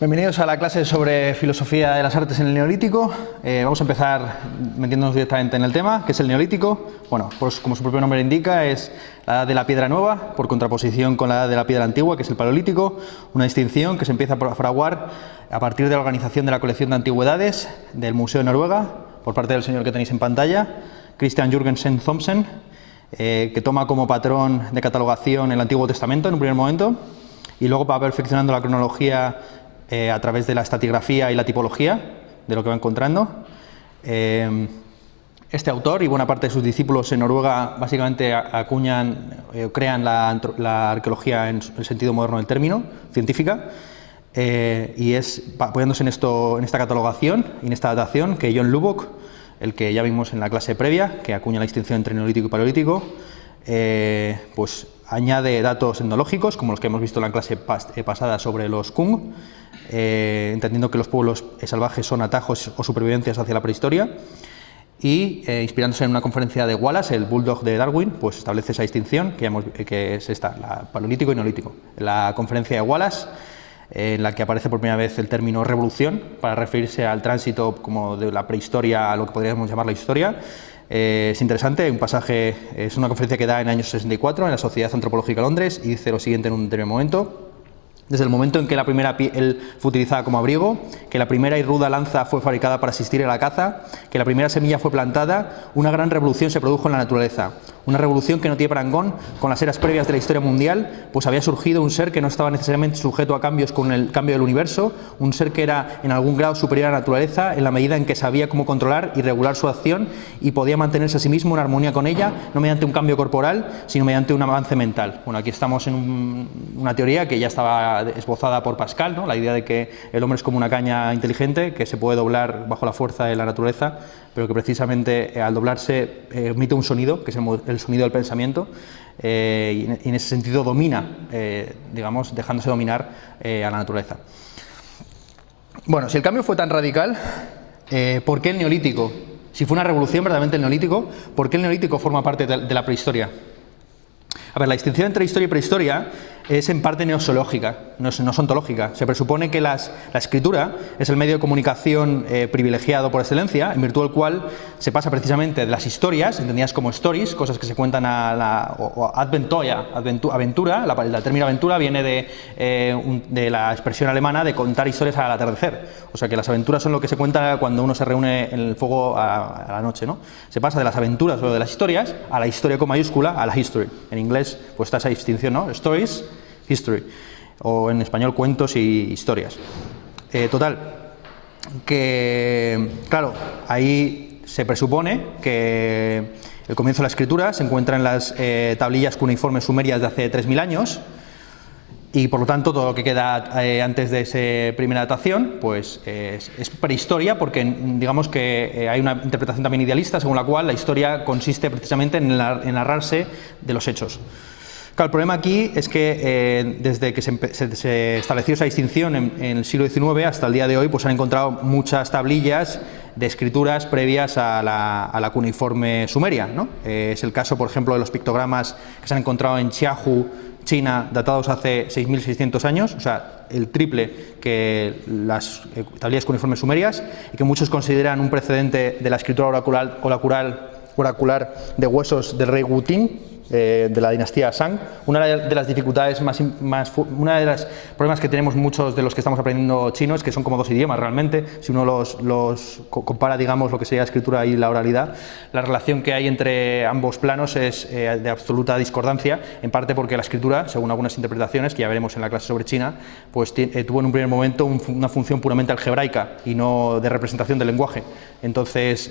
Bienvenidos a la clase sobre filosofía de las artes en el Neolítico. Vamos a empezar metiéndonos directamente en el tema, que es el Neolítico. Bueno, pues como su propio nombre indica, es la edad de la piedra nueva, por contraposición con la edad de la piedra antigua, que es el Paleolítico, una distinción que se empieza a fraguar a partir de la organización de la colección de antigüedades del Museo de Noruega, por parte del señor que tenéis en pantalla, Christian Jørgensen Thomsen, que toma como patrón de catalogación el Antiguo Testamento en un primer momento, y luego va perfeccionando la cronología a través de la estratigrafía y la tipología de lo que va encontrando. Este autor y buena parte de sus discípulos en Noruega básicamente acuñan, crean la arqueología en el sentido moderno del término, científica, y es apoyándose en esta catalogación y en esta datación que John Lubbock, el que ya vimos en la clase previa, que acuña la distinción entre Neolítico y Paleolítico, pues añade datos etnológicos, como los que hemos visto en la clase pasada sobre los Kung, entendiendo que los pueblos salvajes son atajos o supervivencias hacia la prehistoria, y inspirándose en una conferencia de Wallace, el Bulldog de Darwin, pues establece esa distinción, que es esta, la Paleolítico y Neolítico. La conferencia de Wallace, en la que aparece por primera vez el término revolución, para referirse al tránsito como de la prehistoria a lo que podríamos llamar la historia. Es interesante, un pasaje, es una conferencia que da en el año 64 en la Sociedad Antropológica de Londres, y dice lo siguiente en un determinado momento: desde el momento en que la primera piel fue utilizada como abrigo, que la primera y ruda lanza fue fabricada para asistir a la caza, que la primera semilla fue plantada, una gran revolución se produjo en la naturaleza. Una revolución que no tiene parangón con las eras previas de la historia mundial, pues había surgido un ser que no estaba necesariamente sujeto a cambios con el cambio del universo, un ser que era en algún grado superior a la naturaleza en la medida en que sabía cómo controlar y regular su acción y podía mantenerse a sí mismo en armonía con ella, no mediante un cambio corporal, sino mediante un avance mental. Bueno, aquí estamos en una teoría que ya estaba esbozada por Pascal, ¿no? La idea de que el hombre es como una caña inteligente que se puede doblar bajo la fuerza de la naturaleza, pero que precisamente al doblarse emite un sonido, que es el sonido del pensamiento, y en ese sentido domina, digamos, dejándose dominar a la naturaleza. Bueno, si el cambio fue tan radical, ¿por qué el Neolítico? Si fue una revolución verdaderamente el Neolítico, ¿por qué el Neolítico forma parte de la prehistoria? A ver, la distinción entre historia y prehistoria es en parte neozoológica, no es ontológica. Se presupone que la escritura es el medio de comunicación privilegiado por excelencia, en virtud del cual se pasa precisamente de las historias, entendidas como stories, cosas que se cuentan o aventura, el término aventura viene de la expresión alemana de contar historias al atardecer. O sea que las aventuras son lo que se cuenta cuando uno se reúne en el fuego a la noche, ¿no? Se pasa de las aventuras o de las historias a la historia con mayúscula, a la history. En inglés pues está esa distinción, ¿no? Stories, history, o en español cuentos y historias. Total, que claro, ahí se presupone que el comienzo de la escritura se encuentra en las tablillas cuneiformes sumerias de hace 3000 años, y por lo tanto todo lo que queda antes de esa primera datación pues es prehistoria, porque digamos que hay una interpretación también idealista según la cual la historia consiste precisamente en narrarse de los hechos. Claro, el problema aquí es que desde que se estableció esa distinción en el siglo XIX hasta el día de hoy, pues han encontrado muchas tablillas de escrituras previas a la cuneiforme sumeria, ¿no? Es el caso, por ejemplo, de los pictogramas que se han encontrado en Xiahu, China, datados hace 6.600 años, o sea, el triple que las tablillas cuneiformes sumerias, y que muchos consideran un precedente de la escritura oracular de huesos del rey Wutin, de la dinastía Shang. Una de las dificultades uno de los problemas que tenemos muchos de los que estamos aprendiendo chino es que son como dos idiomas realmente. Si uno los compara, digamos, lo que sería la escritura y la oralidad, la relación que hay entre ambos planos es de absoluta discordancia, en parte porque la escritura, según algunas interpretaciones que ya veremos en la clase sobre China, pues tuvo en un primer momento una función puramente algebraica y no de representación del lenguaje. Entonces,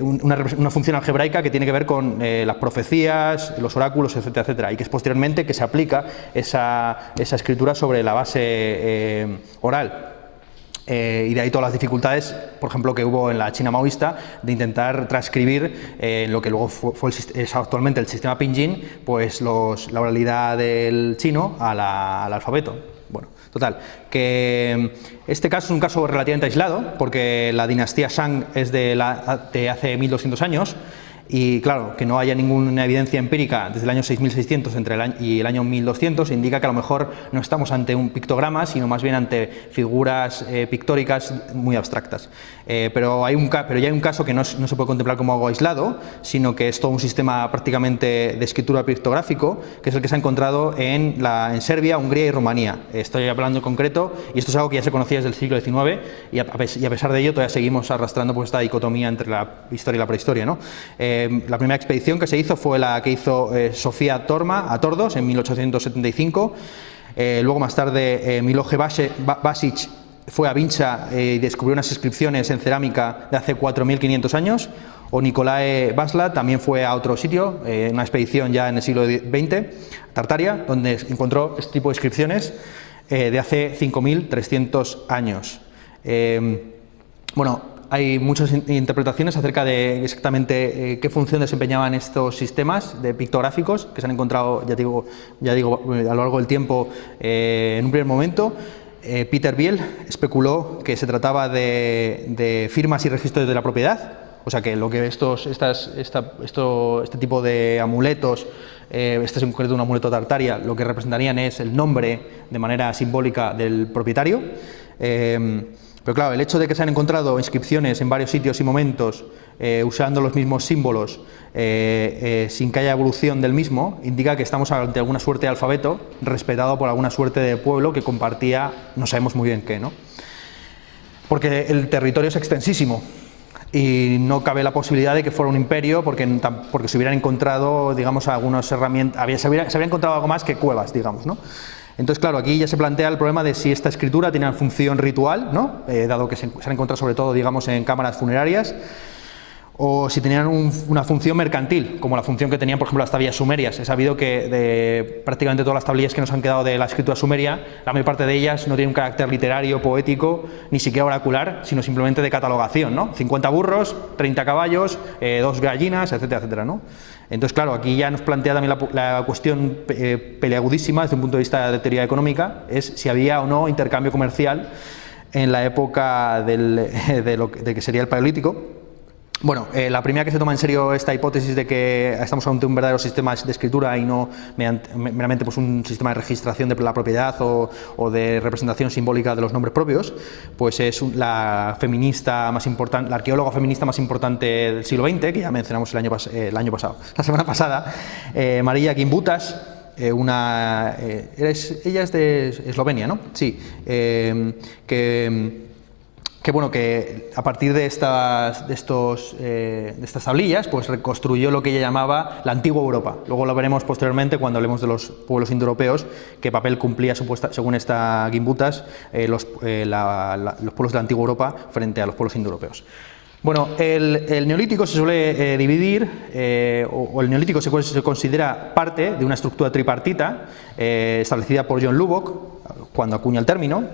una función algebraica que tiene que ver con las profecías, los oráculos, etcétera, etcétera, y que es posteriormente que se aplica esa escritura sobre la base oral. Y de ahí todas las dificultades, por ejemplo, que hubo en la China maoísta de intentar transcribir lo que luego es actualmente el sistema Pinyin, pues la oralidad del chino al alfabeto. Bueno, total, que este caso es un caso relativamente aislado, porque la dinastía Shang es de hace 1200 años, Y claro, que no haya ninguna evidencia empírica desde el año 6600 entre el año 1200 indica que a lo mejor no estamos ante un pictograma, sino más bien ante figuras pictóricas muy abstractas. Pero ya hay un caso que no se puede contemplar como algo aislado, sino que es todo un sistema prácticamente de escritura pictográfico, que es el que se ha encontrado en Serbia, Hungría y Rumanía. Estoy hablando en concreto, y esto es algo que ya se conocía desde el siglo XIX, y a pesar de ello todavía seguimos arrastrando pues esta dicotomía entre la historia y la prehistoria, ¿no? La primera expedición que se hizo fue la que hizo Sofía Torma a Tordos en 1875. Luego, más tarde, Miloje Basic fue a Vinča y descubrió unas inscripciones en cerámica de hace 4.500 años. O Nicolae Vasla también fue a otro sitio, una expedición ya en el siglo XX, Tartaria, donde encontró este tipo de inscripciones de hace 5.300 años. Bueno, hay muchas interpretaciones acerca de exactamente qué función desempeñaban estos sistemas de pictográficos que se han encontrado, ya digo, a lo largo del tiempo. En un primer momento, Peter Biel especuló que se trataba de firmas y registros de la propiedad, o sea que lo que este tipo de amuletos, este es en concreto un amuleto tartaria, lo que representarían es el nombre de manera simbólica del propietario. Pero claro, el hecho de que se han encontrado inscripciones en varios sitios y momentos usando los mismos símbolos sin que haya evolución del mismo, indica que estamos ante alguna suerte de alfabeto respetado por alguna suerte de pueblo que compartía, no sabemos muy bien qué, ¿no? Porque el territorio es extensísimo y no cabe la posibilidad de que fuera un imperio porque se hubieran encontrado, digamos, algunas herramientas, se habría encontrado algo más que cuevas, digamos, ¿no? Entonces, claro, aquí ya se plantea el problema de si esta escritura tiene una función ritual, ¿no? Dado que se han encontrado sobre todo, digamos, en cámaras funerarias, o si tenían una función mercantil, como la función que tenían, por ejemplo, las tablillas sumerias. He sabido que de prácticamente todas las tablillas que nos han quedado de la escritura sumeria, la mayor parte de ellas no tienen un carácter literario, poético, ni siquiera oracular, sino simplemente de catalogación, ¿no? 50 burros, 30 caballos, 2 gallinas, etcétera, etcétera, ¿no? Entonces, claro, aquí ya nos plantea también la cuestión peleagudísima desde un punto de vista de teoría económica, es si había o no intercambio comercial en la época de que sería el Paleolítico. Bueno, la primera que se toma en serio esta hipótesis de que estamos ante un verdadero sistema de escritura y no meramente pues, un sistema de registración de la propiedad o de representación simbólica de los nombres propios, pues es la feminista más importante, la arqueóloga feminista más importante del siglo XX, que ya mencionamos la semana pasada, Marija Gimbutas. Ella es de Eslovenia, ¿no? Sí, que bueno, que a partir de estas tablillas, pues reconstruyó lo que ella llamaba la antigua Europa. Luego lo veremos posteriormente cuando hablemos de los pueblos indoeuropeos, qué papel cumplía, según esta Gimbutas, los pueblos de la antigua Europa frente a los pueblos indoeuropeos. Bueno, el neolítico se suele dividir, o el neolítico se considera parte de una estructura tripartita establecida por John Lubbock cuando acuña el término,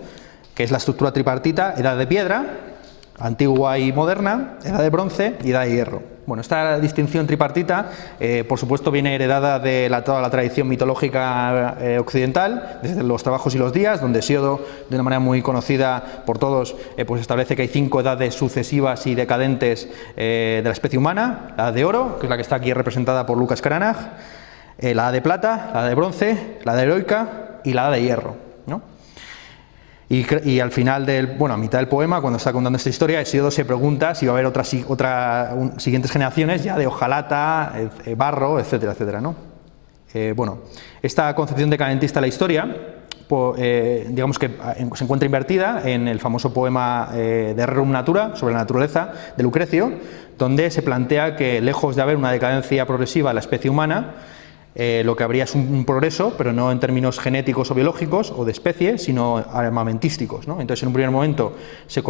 que es la estructura tripartita: edad de piedra, antigua y moderna, edad de bronce y edad de hierro. Bueno, esta distinción tripartita, por supuesto, viene heredada de toda la tradición mitológica occidental, desde los Trabajos y los Días, donde Hesíodo, de una manera muy conocida por todos, pues establece que hay 5 edades sucesivas y decadentes de la especie humana: la edad de oro, que es la que está aquí representada por Lucas Cranach, la edad de plata, la edad de bronce, la edad heroica y la edad de hierro, ¿no? Y al final a mitad del poema, cuando está contando esta historia, Hesíodo se pregunta si va a haber siguientes generaciones ya de hojalata, barro, etcétera, etcétera, ¿no? Bueno, esta concepción decadentista de la historia, digamos que se encuentra invertida en el famoso poema de Rerum Natura, sobre la naturaleza, de Lucrecio, donde se plantea que, lejos de haber una decadencia progresiva de la especie humana, lo que habría es un progreso, pero no en términos genéticos o biológicos o de especie, sino armamentísticos, ¿no? Entonces, en un primer momento se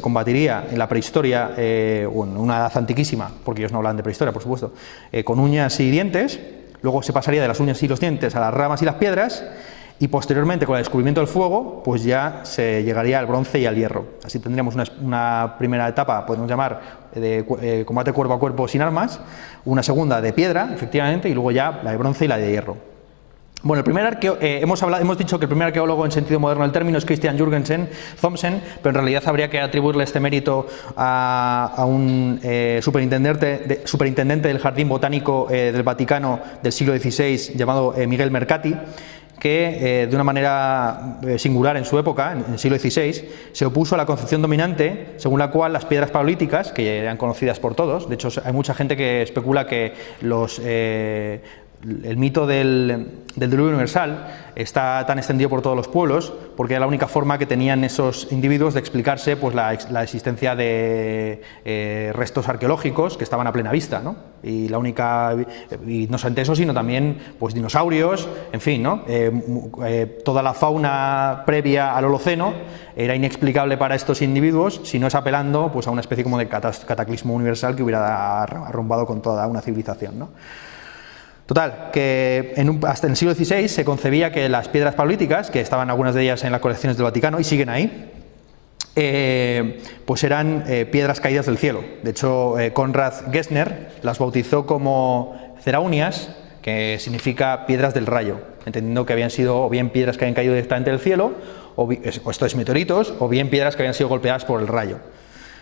combatiría en la prehistoria, o en una edad antiquísima, porque ellos no hablan de prehistoria, por supuesto, con uñas y dientes. Luego se pasaría de las uñas y los dientes a las ramas y las piedras, y posteriormente, con el descubrimiento del fuego, pues ya se llegaría al bronce y al hierro. Así tendríamos una primera etapa, podemos llamar, de combate cuerpo a cuerpo sin armas, una segunda de piedra, efectivamente, y luego ya la de bronce y la de hierro. Bueno, hemos dicho que el primer arqueólogo en sentido moderno del término es Christian Jürgensen Thomsen, pero en realidad habría que atribuirle este mérito a un superintendente del Jardín Botánico del Vaticano del siglo XVI llamado Miguel Mercati, que de una manera singular en su época, en el siglo XVI, se opuso a la concepción dominante según la cual las piedras paleolíticas, que eran conocidas por todos, de hecho hay mucha gente que especula que el mito del diluvio universal está tan extendido por todos los pueblos porque era la única forma que tenían esos individuos de explicarse pues, la existencia de restos arqueológicos que estaban a plena vista, ¿no? Y no solamente eso, sino también pues, dinosaurios, en fin, ¿no? Toda la fauna previa al Holoceno era inexplicable para estos individuos si no es apelando pues, a una especie como de cataclismo universal que hubiera arrumbado con toda una civilización, ¿no? Total, que hasta en el siglo XVI se concebía que las piedras paleolíticas, que estaban algunas de ellas en las colecciones del Vaticano y siguen ahí, pues eran piedras caídas del cielo. De hecho, Konrad Gessner las bautizó como ceraunias, que significa piedras del rayo, entendiendo que habían sido o bien piedras que habían caído directamente del cielo, o esto es meteoritos, o bien piedras que habían sido golpeadas por el rayo.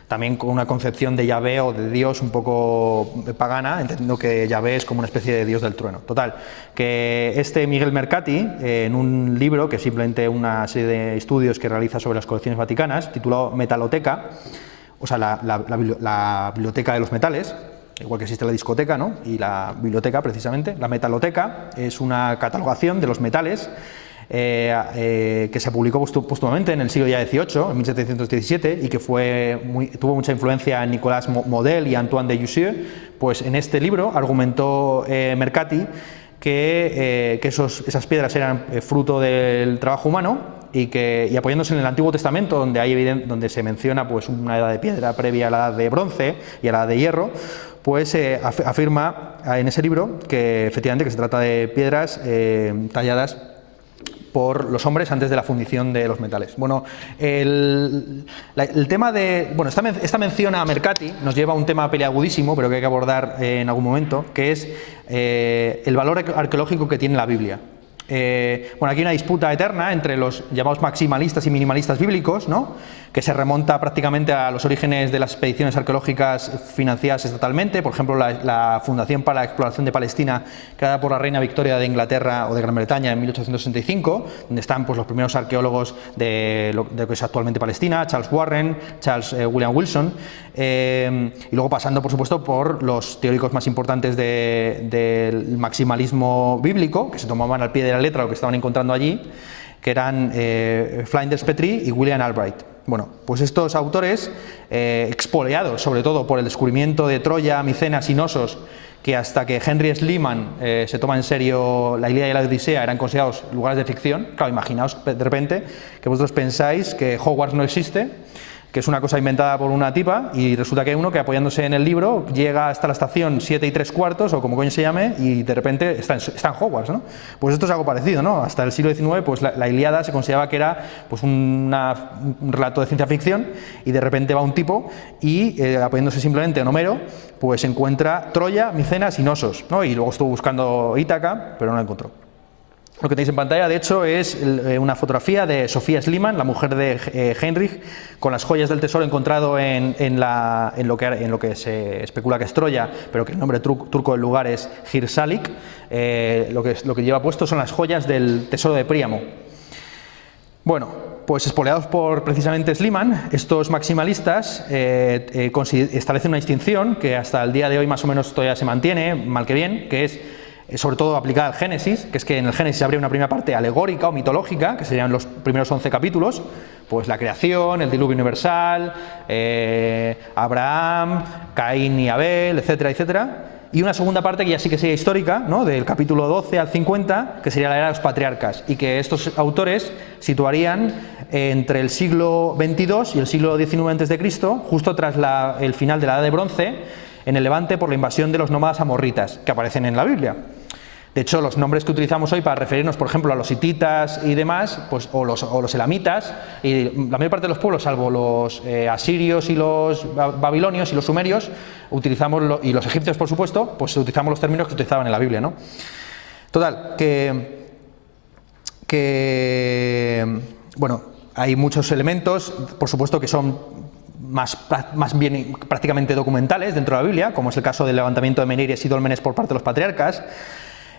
También con una concepción de Yahvé o de Dios un poco pagana, entendiendo que Yahvé es como una especie de Dios del trueno. Total, que Miguel Mercati, en un libro, que es simplemente una serie de estudios que realiza sobre las colecciones vaticanas, titulado Metaloteca, o sea, la biblioteca de los metales, igual que existe la discoteca, ¿no? Y la biblioteca, precisamente. La metaloteca es una catalogación de los metales que se publicó póstumamente en el siglo XVIII, en 1717, y que tuvo mucha influencia en Nicolas Model y Antoine de Jussieu. Pues en este libro argumentó Mercati que esas piedras eran fruto del trabajo humano y apoyándose en el Antiguo Testamento, donde se menciona pues, una edad de piedra previa a la edad de bronce y a la edad de hierro, pues afirma en ese libro que efectivamente que se trata de piedras talladas por los hombres antes de la fundición de los metales. Bueno, el tema de... Bueno, esta mención a Mercati nos lleva a un tema peliagudísimo, pero que hay que abordar en algún momento, que es el valor arqueológico que tiene la Biblia. Bueno, aquí hay una disputa eterna entre los llamados maximalistas y minimalistas bíblicos, ¿no? Que se remonta prácticamente a los orígenes de las expediciones arqueológicas financiadas estatalmente, por ejemplo la Fundación para la Exploración de Palestina, creada por la reina Victoria de Inglaterra o de Gran Bretaña en 1865, donde están pues, los primeros arqueólogos de lo que es actualmente Palestina, Charles Warren, Charles William Wilson, y luego pasando por supuesto por los teóricos más importantes del maximalismo bíblico, que se tomaban al pie de la letra lo que estaban encontrando allí, que eran Flinders Petrie y William Albright. Bueno, pues estos autores, expoliados sobre todo por el descubrimiento de Troya, Micenas y Knossos, que hasta que Henry Schliemann se toma en serio la Ilíada y la Odisea eran considerados lugares de ficción. Claro, imaginaos de repente que vosotros pensáis que Hogwarts no existe, que es una cosa inventada por una tipa, y resulta que hay uno que apoyándose en el libro llega hasta la estación 7 3/4 o como coño se llame y de repente está en Hogwarts, ¿no? Pues esto es algo parecido, ¿no? Hasta el siglo XIX pues la Ilíada se consideraba que era pues un relato de ciencia ficción y de repente va un tipo y apoyándose simplemente en Homero pues encuentra Troya, Micenas y Knossos, ¿no? Y luego estuvo buscando Ítaca pero no la encontró. Lo que tenéis en pantalla, de hecho, es una fotografía de Sofía Schliemann, la mujer de Heinrich, con las joyas del tesoro encontrado en lo que se especula que es Troya, pero que el nombre turco del lugar es Girsalik. Lo que lleva puesto son las joyas del tesoro de Príamo. Bueno, pues expoliados por precisamente Schliemann, estos maximalistas establecen una distinción que hasta el día de hoy más o menos todavía se mantiene, mal que bien, que es sobre todo aplicada al Génesis, que es que en el Génesis habría una primera parte alegórica o mitológica, que serían los primeros 11 capítulos, pues la creación, el diluvio universal, Abraham, Caín y Abel, etcétera, etcétera, y una segunda parte que ya sí que sería histórica, ¿no? Del capítulo 12 al 50, que sería la era de los patriarcas, y que estos autores situarían entre el siglo XXII y el siglo XIX a.C., justo tras el final de la Edad de Bronce, en el Levante por la invasión de los nómadas amorritas, que aparecen en la Biblia. De hecho, los nombres que utilizamos hoy para referirnos, por ejemplo, a los hititas y demás, pues, o los elamitas, y la mayor parte de los pueblos, salvo los asirios y los babilonios y los sumerios, y los egipcios, por supuesto, pues utilizamos los términos que utilizaban en la Biblia, ¿no? Total, que bueno, hay muchos elementos, por supuesto, que son más bien prácticamente documentales dentro de la Biblia, como es el caso del levantamiento de menires y dólmenes por parte de los patriarcas.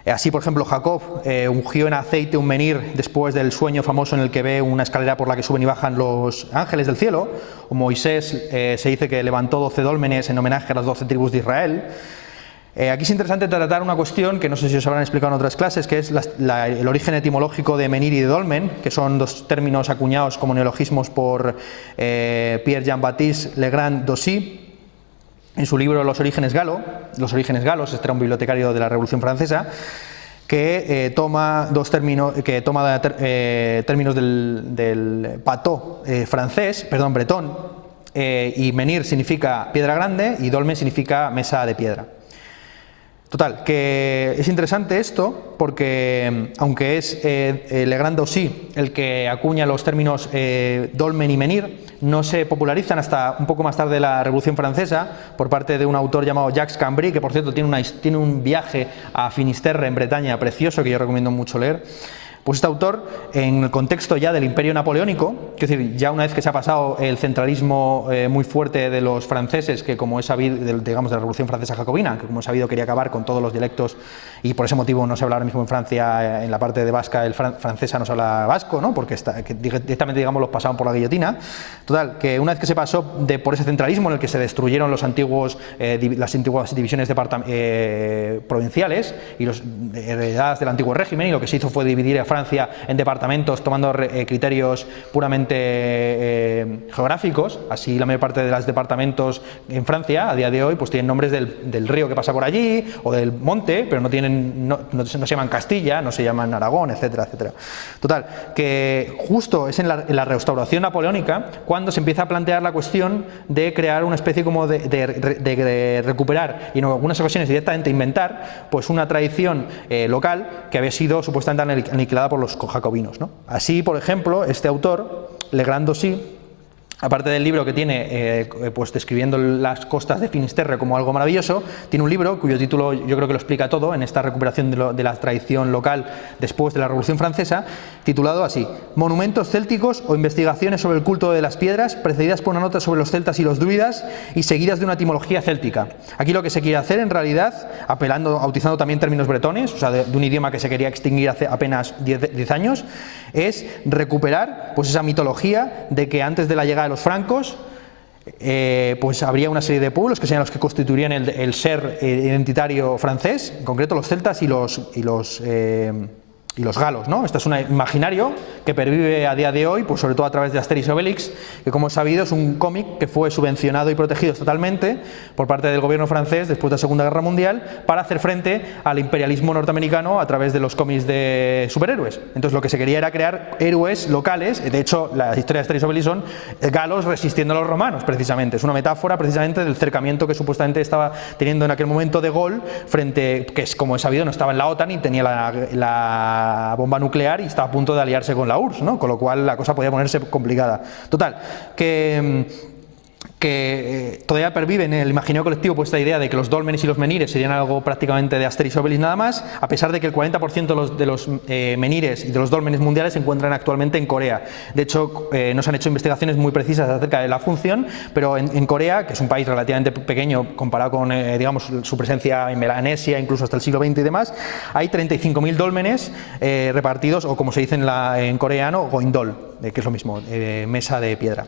Así, por ejemplo, Jacob ungió en aceite un menir después del sueño famoso en el que ve una escalera por la que suben y bajan los ángeles del cielo. O Moisés se dice que levantó 12 dólmenes en homenaje a las 12 tribus de Israel. Aquí es interesante tratar una cuestión que no sé si os habrán explicado en otras clases, que es el origen etimológico de menir y de dolmen, que son dos términos acuñados como neologismos por Pierre Jean-Baptiste Legrand-Dossy en su libro Los orígenes galos. Este era un bibliotecario de la Revolución Francesa, que toma términos del pato bretón, y menir significa piedra grande y dolmen significa mesa de piedra. Total, que es interesante esto porque, aunque es Legrand-Dossy el que acuña los términos dolmen y menir, no se popularizan hasta un poco más tarde de la Revolución Francesa por parte de un autor llamado Jacques Cambry, que por cierto tiene un viaje a Finisterre en Bretaña precioso que yo recomiendo mucho leer. Pues este autor, en el contexto ya del Imperio Napoleónico, es decir, ya una vez que se ha pasado el centralismo muy fuerte de los franceses, que como es sabido, digamos, de la Revolución Francesa Jacobina, que como es sabido quería acabar con todos los dialectos, y por ese motivo no se habla ahora mismo en Francia, en la parte de vasca, francesa no se habla vasco, ¿no? Porque directamente, digamos, los pasaban por la guillotina. Total, que una vez que se pasó por ese centralismo en el que se destruyeron las antiguas divisiones provinciales y heredadas del antiguo régimen, y lo que se hizo fue dividir a Francia en departamentos tomando criterios puramente geográficos. Así la mayor parte de los departamentos en Francia a día de hoy pues tienen nombres del río que pasa por allí o del monte, pero no se llaman Castilla, no se llaman Aragón, etcétera, etcétera. Total, que justo es en la restauración napoleónica cuando se empieza a plantear la cuestión de crear una especie como de recuperar y en algunas ocasiones directamente inventar pues una tradición local que había sido supuestamente aniquilada por los jacobinos, ¿no? Así, por ejemplo, este autor, Legrand-Dossy, aparte del libro que tiene pues describiendo las costas de Finisterre como algo maravilloso, tiene un libro cuyo título yo creo que lo explica todo en esta recuperación de la tradición local después de la Revolución Francesa, titulado así: Monumentos célticos o investigaciones sobre el culto de las piedras, precedidas por una nota sobre los celtas y los druidas y seguidas de una etimología céltica. Aquí lo que se quiere hacer en realidad, utilizando también términos bretones, o sea, de un idioma que se quería extinguir hace apenas 10 años, es recuperar pues esa mitología de que antes de la llegada de los francos pues habría una serie de pueblos que serían los que constituirían el ser identitario francés, en concreto los celtas y los galos, ¿no? Esto es un imaginario que pervive a día de hoy, pues sobre todo a través de Asterix y Obelix, que como es sabido es un cómic que fue subvencionado y protegido totalmente por parte del gobierno francés después de la Segunda Guerra Mundial para hacer frente al imperialismo norteamericano a través de los cómics de superhéroes. Entonces lo que se quería era crear héroes locales. De hecho, la historia de Asterix y Obelix son galos resistiendo a los romanos, precisamente. Es una metáfora precisamente del cercamiento que supuestamente estaba teniendo en aquel momento de Gaulle frente, que es como es sabido no estaba en la OTAN y tenía la bomba nuclear y estaba a punto de aliarse con la URSS, ¿no? Con lo cual la cosa podía ponerse complicada. Total, que todavía pervive en el imaginario colectivo pues esta idea de que los dólmenes y los menires serían algo prácticamente de Asterix y Obelix nada más, a pesar de que el 40% de los menires y de los dólmenes mundiales se encuentran actualmente en Corea. De hecho, no se han hecho investigaciones muy precisas acerca de la función, pero en Corea, que es un país relativamente pequeño comparado con digamos, su presencia en Melanesia, incluso hasta el siglo XX y demás, hay 35.000 dólmenes repartidos, o como se dice en coreano, goindol, que es lo mismo, mesa de piedra.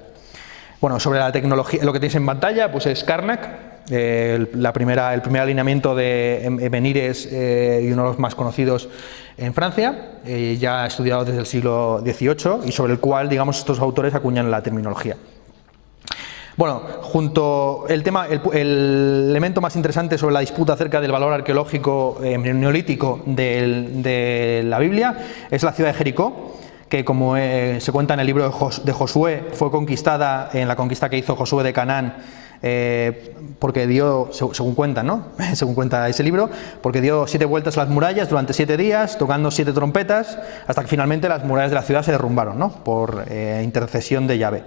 Bueno, sobre la tecnología, lo que tenéis en pantalla pues es Karnak, el primer alineamiento de menires y uno de los más conocidos en Francia, ya estudiado desde el siglo XVIII y sobre el cual, digamos, estos autores acuñan la terminología. Bueno, el elemento más interesante sobre la disputa acerca del valor arqueológico neolítico de la Biblia es la ciudad de Jericó, que como se cuenta en el libro de Josué, fue conquistada en la conquista que hizo Josué de Canaán, porque dio, según cuenta, ¿no? Según cuenta ese libro, porque dio 7 vueltas a las murallas durante 7 días, tocando 7 trompetas, hasta que finalmente las murallas de la ciudad se derrumbaron, ¿no? Por intercesión de Yahvé.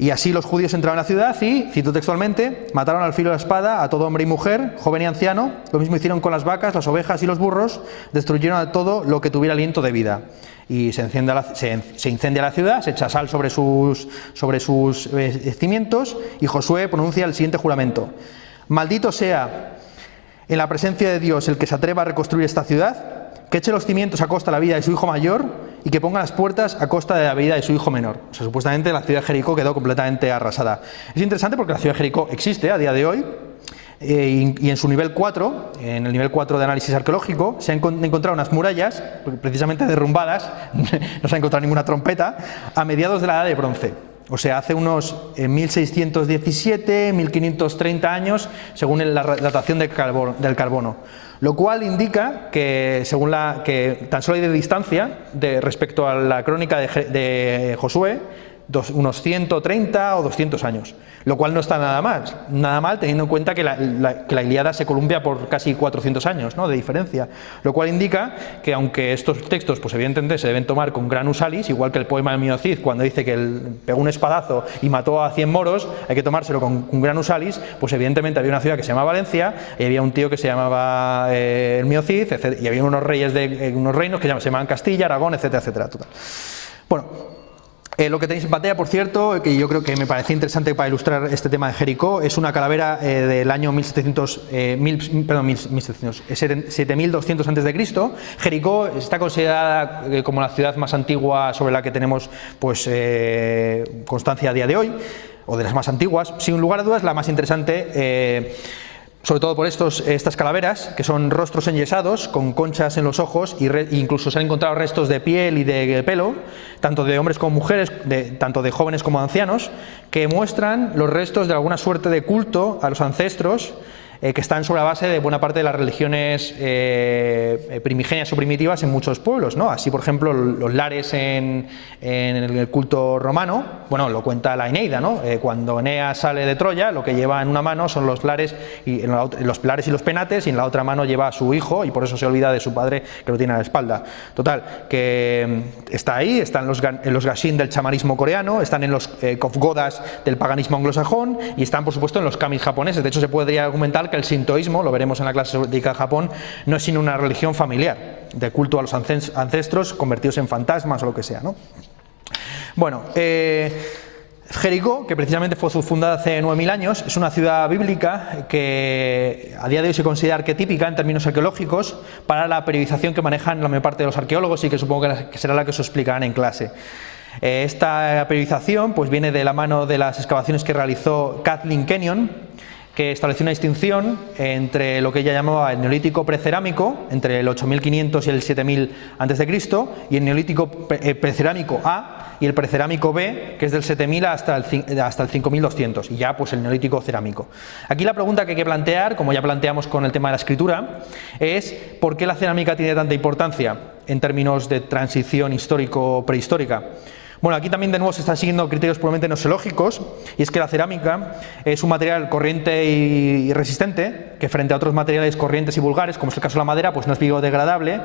Y así los judíos entraron en la ciudad y, cito textualmente, mataron al filo de la espada a todo hombre y mujer, joven y anciano, lo mismo hicieron con las vacas, las ovejas y los burros, destruyeron a todo lo que tuviera aliento de vida. Y se incendia la ciudad, se echa sal sobre sus cimientos y Josué pronuncia el siguiente juramento: maldito sea en la presencia de Dios el que se atreva a reconstruir esta ciudad, que eche los cimientos a costa de la vida de su hijo mayor y que ponga las puertas a costa de la vida de su hijo menor. O sea, supuestamente la ciudad de Jericó quedó completamente arrasada. Es interesante porque la ciudad de Jericó existe a día de hoy y en su nivel 4, en el nivel 4 de análisis arqueológico, se han encontrado unas murallas, precisamente derrumbadas, no se ha encontrado ninguna trompeta, a mediados de la Edad de Bronce. O sea, hace unos 1617, 1530 años, según la datación del carbono. Lo cual indica que, que tan solo hay de distancia respecto a la crónica de Josué, unos 130 o 200 años, lo cual no está nada mal teniendo en cuenta que la Ilíada se columpia por casi 400 años, ¿no?, de diferencia, lo cual indica que aunque estos textos pues evidentemente se deben tomar con granus salis, igual que el poema del Mio Cid cuando dice que él pegó un espadazo y mató a 100 moros, hay que tomárselo con granus salis, pues evidentemente había una ciudad que se llamaba Valencia y había un tío que se llamaba el Mio Cid, y había unos reyes de unos reinos que se llamaban Castilla, Aragón, etcétera, etcétera. Total. Bueno, lo que tenéis en pantalla, por cierto, que yo creo que me parecía interesante para ilustrar este tema de Jericó, es una calavera del año 7200 a.C. Jericó está considerada como la ciudad más antigua sobre la que tenemos pues, constancia a día de hoy, o de las más antiguas. Sin lugar a dudas, la más interesante, sobre todo por estas calaveras, que son rostros enyesados, con conchas en los ojos, e incluso se han encontrado restos de piel y de pelo, tanto de hombres como mujeres, tanto de jóvenes como de ancianos, que muestran los restos de alguna suerte de culto a los ancestros, que están sobre la base de buena parte de las religiones primigenias o primitivas en muchos pueblos, ¿no? Así, por ejemplo, los lares en el culto romano, bueno, lo cuenta la Eneida, ¿no? Cuando Eneas sale de Troya, lo que lleva en una mano son los lares y los lares y los penates, y en la otra mano lleva a su hijo, y por eso se olvida de su padre, que lo tiene a la espalda. Total, que está ahí, están los Gashin del chamanismo coreano, están en los Kofgodas del paganismo anglosajón, y están, por supuesto, en los kamis japoneses. De hecho, se podría argumentar que el sintoísmo, lo veremos en la clase dedicada a Japón, no es sino una religión familiar, de culto a los ancestros convertidos en fantasmas o lo que sea, ¿no? Bueno, Jericó, que precisamente fue fundada hace 9000 años, es una ciudad bíblica que a día de hoy se considera arquetípica en términos arqueológicos para la periodización que manejan la mayor parte de los arqueólogos y que supongo que será la que os explicarán en clase. Esta periodización pues, viene de la mano de las excavaciones que realizó Kathleen Kenyon, que estableció una distinción entre lo que ella llamaba el neolítico precerámico, entre el 8500 y el 7000 a.C., y el neolítico precerámico A y el precerámico B, que es del 7000 hasta el 5200, y ya pues el neolítico cerámico. Aquí la pregunta que hay que plantear, como ya planteamos con el tema de la escritura, es ¿por qué la cerámica tiene tanta importancia en términos de transición histórico-prehistórica? Bueno, aquí también de nuevo se están siguiendo criterios puramente nosológicos, y es que la cerámica es un material corriente y resistente, que frente a otros materiales corrientes y vulgares, como es el caso de la madera, pues no es biodegradable,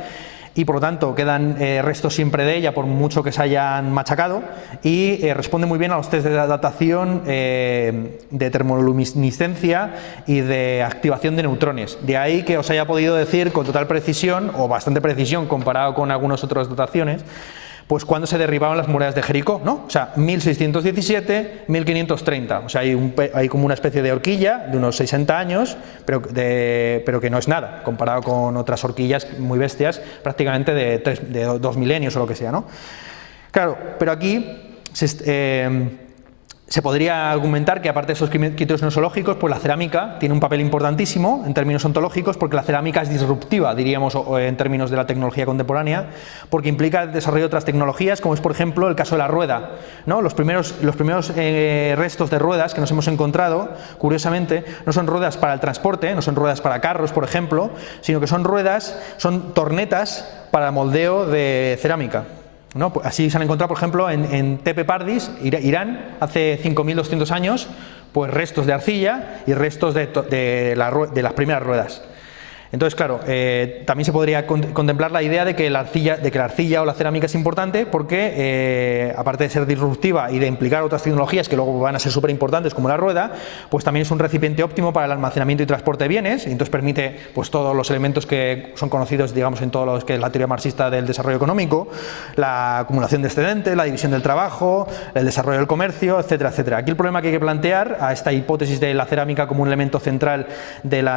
y por lo tanto quedan restos siempre de ella por mucho que se hayan machacado, y responde muy bien a los test de datación de termoluminiscencia y de activación de neutrones. De ahí que os haya podido decir con total precisión, o bastante precisión comparado con algunas otras dataciones, pues cuando se derribaron las murallas de Jericó, ¿no? O sea, 1617, 1530, o sea, hay como una especie de horquilla de unos 60 años, pero que no es nada, comparado con otras horquillas muy bestias, prácticamente de 2 milenios o lo que sea, ¿no? Claro, pero aquí se podría argumentar que aparte de esos criterios nosológicos, pues la cerámica tiene un papel importantísimo en términos ontológicos, porque la cerámica es disruptiva, diríamos, en términos de la tecnología contemporánea, porque implica el desarrollo de otras tecnologías, como es por ejemplo el caso de la rueda, ¿no? Los primeros restos de ruedas que nos hemos encontrado, curiosamente, no son ruedas para el transporte, no son ruedas para carros, por ejemplo, sino que son tornetas para moldeo de cerámica, ¿no? Así se han encontrado, por ejemplo, en Tepe Pardis, Irán, hace 5200 años, pues restos de arcilla y restos de las primeras ruedas. Entonces, claro, también se podría contemplar la idea de que la arcilla o la cerámica es importante porque, aparte de ser disruptiva y de implicar otras tecnologías que luego van a ser súper importantes como la rueda, pues también es un recipiente óptimo para el almacenamiento y transporte de bienes, y entonces permite pues todos los elementos que son conocidos, digamos, en todo lo que es la teoría marxista del desarrollo económico, la acumulación de excedentes, la división del trabajo, el desarrollo del comercio, etcétera, etcétera. Aquí el problema que hay que plantear a esta hipótesis de la cerámica como un elemento central del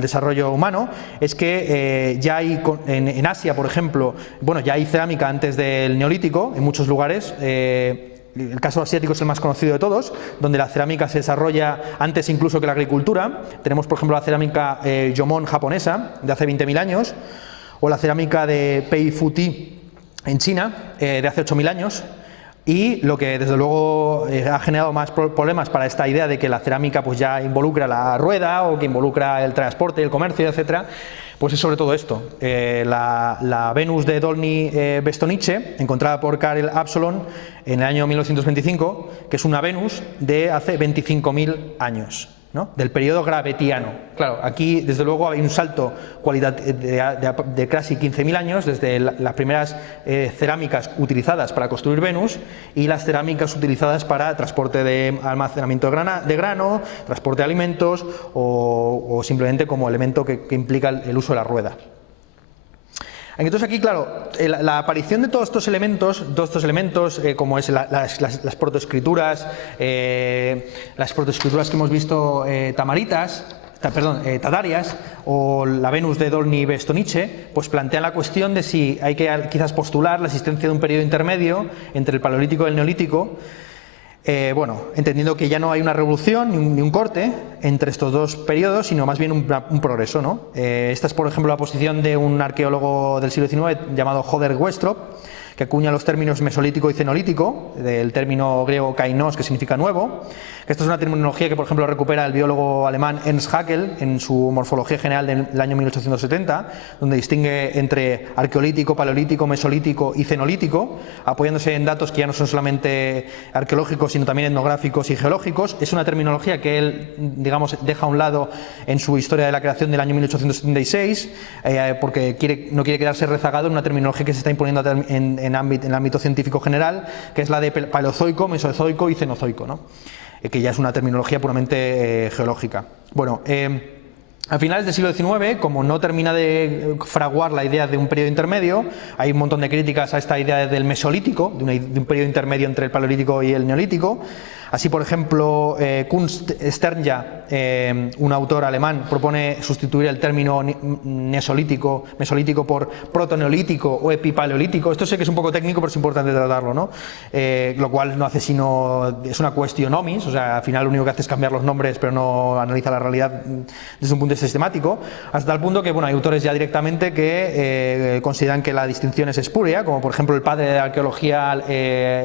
desarrollo humano es que ya hay en Asia, por ejemplo, bueno, ya hay cerámica antes del Neolítico en muchos lugares. El caso asiático es el más conocido de todos, donde la cerámica se desarrolla antes incluso que la agricultura. Tenemos, por ejemplo, la cerámica Jomon japonesa de hace 20.000 años, o la cerámica de Pei Futi en China de hace 8.000 años. Y lo que desde luego ha generado más problemas para esta idea de que la cerámica pues ya involucra la rueda o que involucra el transporte, el comercio, etcétera, pues es sobre todo esto. La Venus de Dolny Bestonice, encontrada por Karel Absalon en el año 1925, que es una Venus de hace 25.000 años, ¿no? Del periodo gravetiano. Claro, aquí desde luego hay un salto de casi 15.000 años desde las primeras cerámicas utilizadas para construir Venus y las cerámicas utilizadas para transporte de almacenamiento de grano, transporte de alimentos o simplemente como elemento que implica el uso de la rueda. Entonces aquí, claro, la aparición de todos estos elementos como es las protoescrituras, que hemos visto tatarias, o la Venus de Dolny Bestonice, pues plantean la cuestión de si hay que quizás postular la existencia de un periodo intermedio entre el Paleolítico y el Neolítico. Bueno, entendiendo que ya no hay una revolución ni un corte entre estos dos periodos, sino más bien un progreso, ¿no? Esta es, por ejemplo, la posición de un arqueólogo del siglo XIX llamado Joder Westrop, que acuña los términos mesolítico y cenolítico, del término griego kainos, que significa nuevo. Esta es una terminología que, por ejemplo, recupera el biólogo alemán Ernst Haeckel en su Morfología General del año 1870, donde distingue entre arqueolítico, paleolítico, mesolítico y cenolítico, apoyándose en datos que ya no son solamente arqueológicos, sino también etnográficos y geológicos. Es una terminología que él, digamos, deja a un lado en su Historia de la Creación del año 1876, porque no quiere quedarse rezagado en una terminología que se está imponiendo en el ámbito científico general, que es la de paleozoico, mesozoico y cenozoico, ¿no? Que ya es una terminología puramente geológica. Bueno, a finales del siglo XIX, como no termina de fraguar la idea de un periodo intermedio, hay un montón de críticas a esta idea del mesolítico, de un periodo intermedio entre el Paleolítico y el Neolítico. Así, por ejemplo, Kunst Sternja, un autor alemán, propone sustituir el término mesolítico por protoneolítico o epipaleolítico. Esto sé que es un poco técnico, pero es importante tratarlo, ¿no? Lo cual no hace sino, es una cuestión omis, o sea, al final lo único que hace es cambiar los nombres, pero no analiza la realidad desde un punto sistemático, hasta el punto que, bueno, hay autores ya directamente que consideran que la distinción es espúrea, como por ejemplo el padre de la arqueología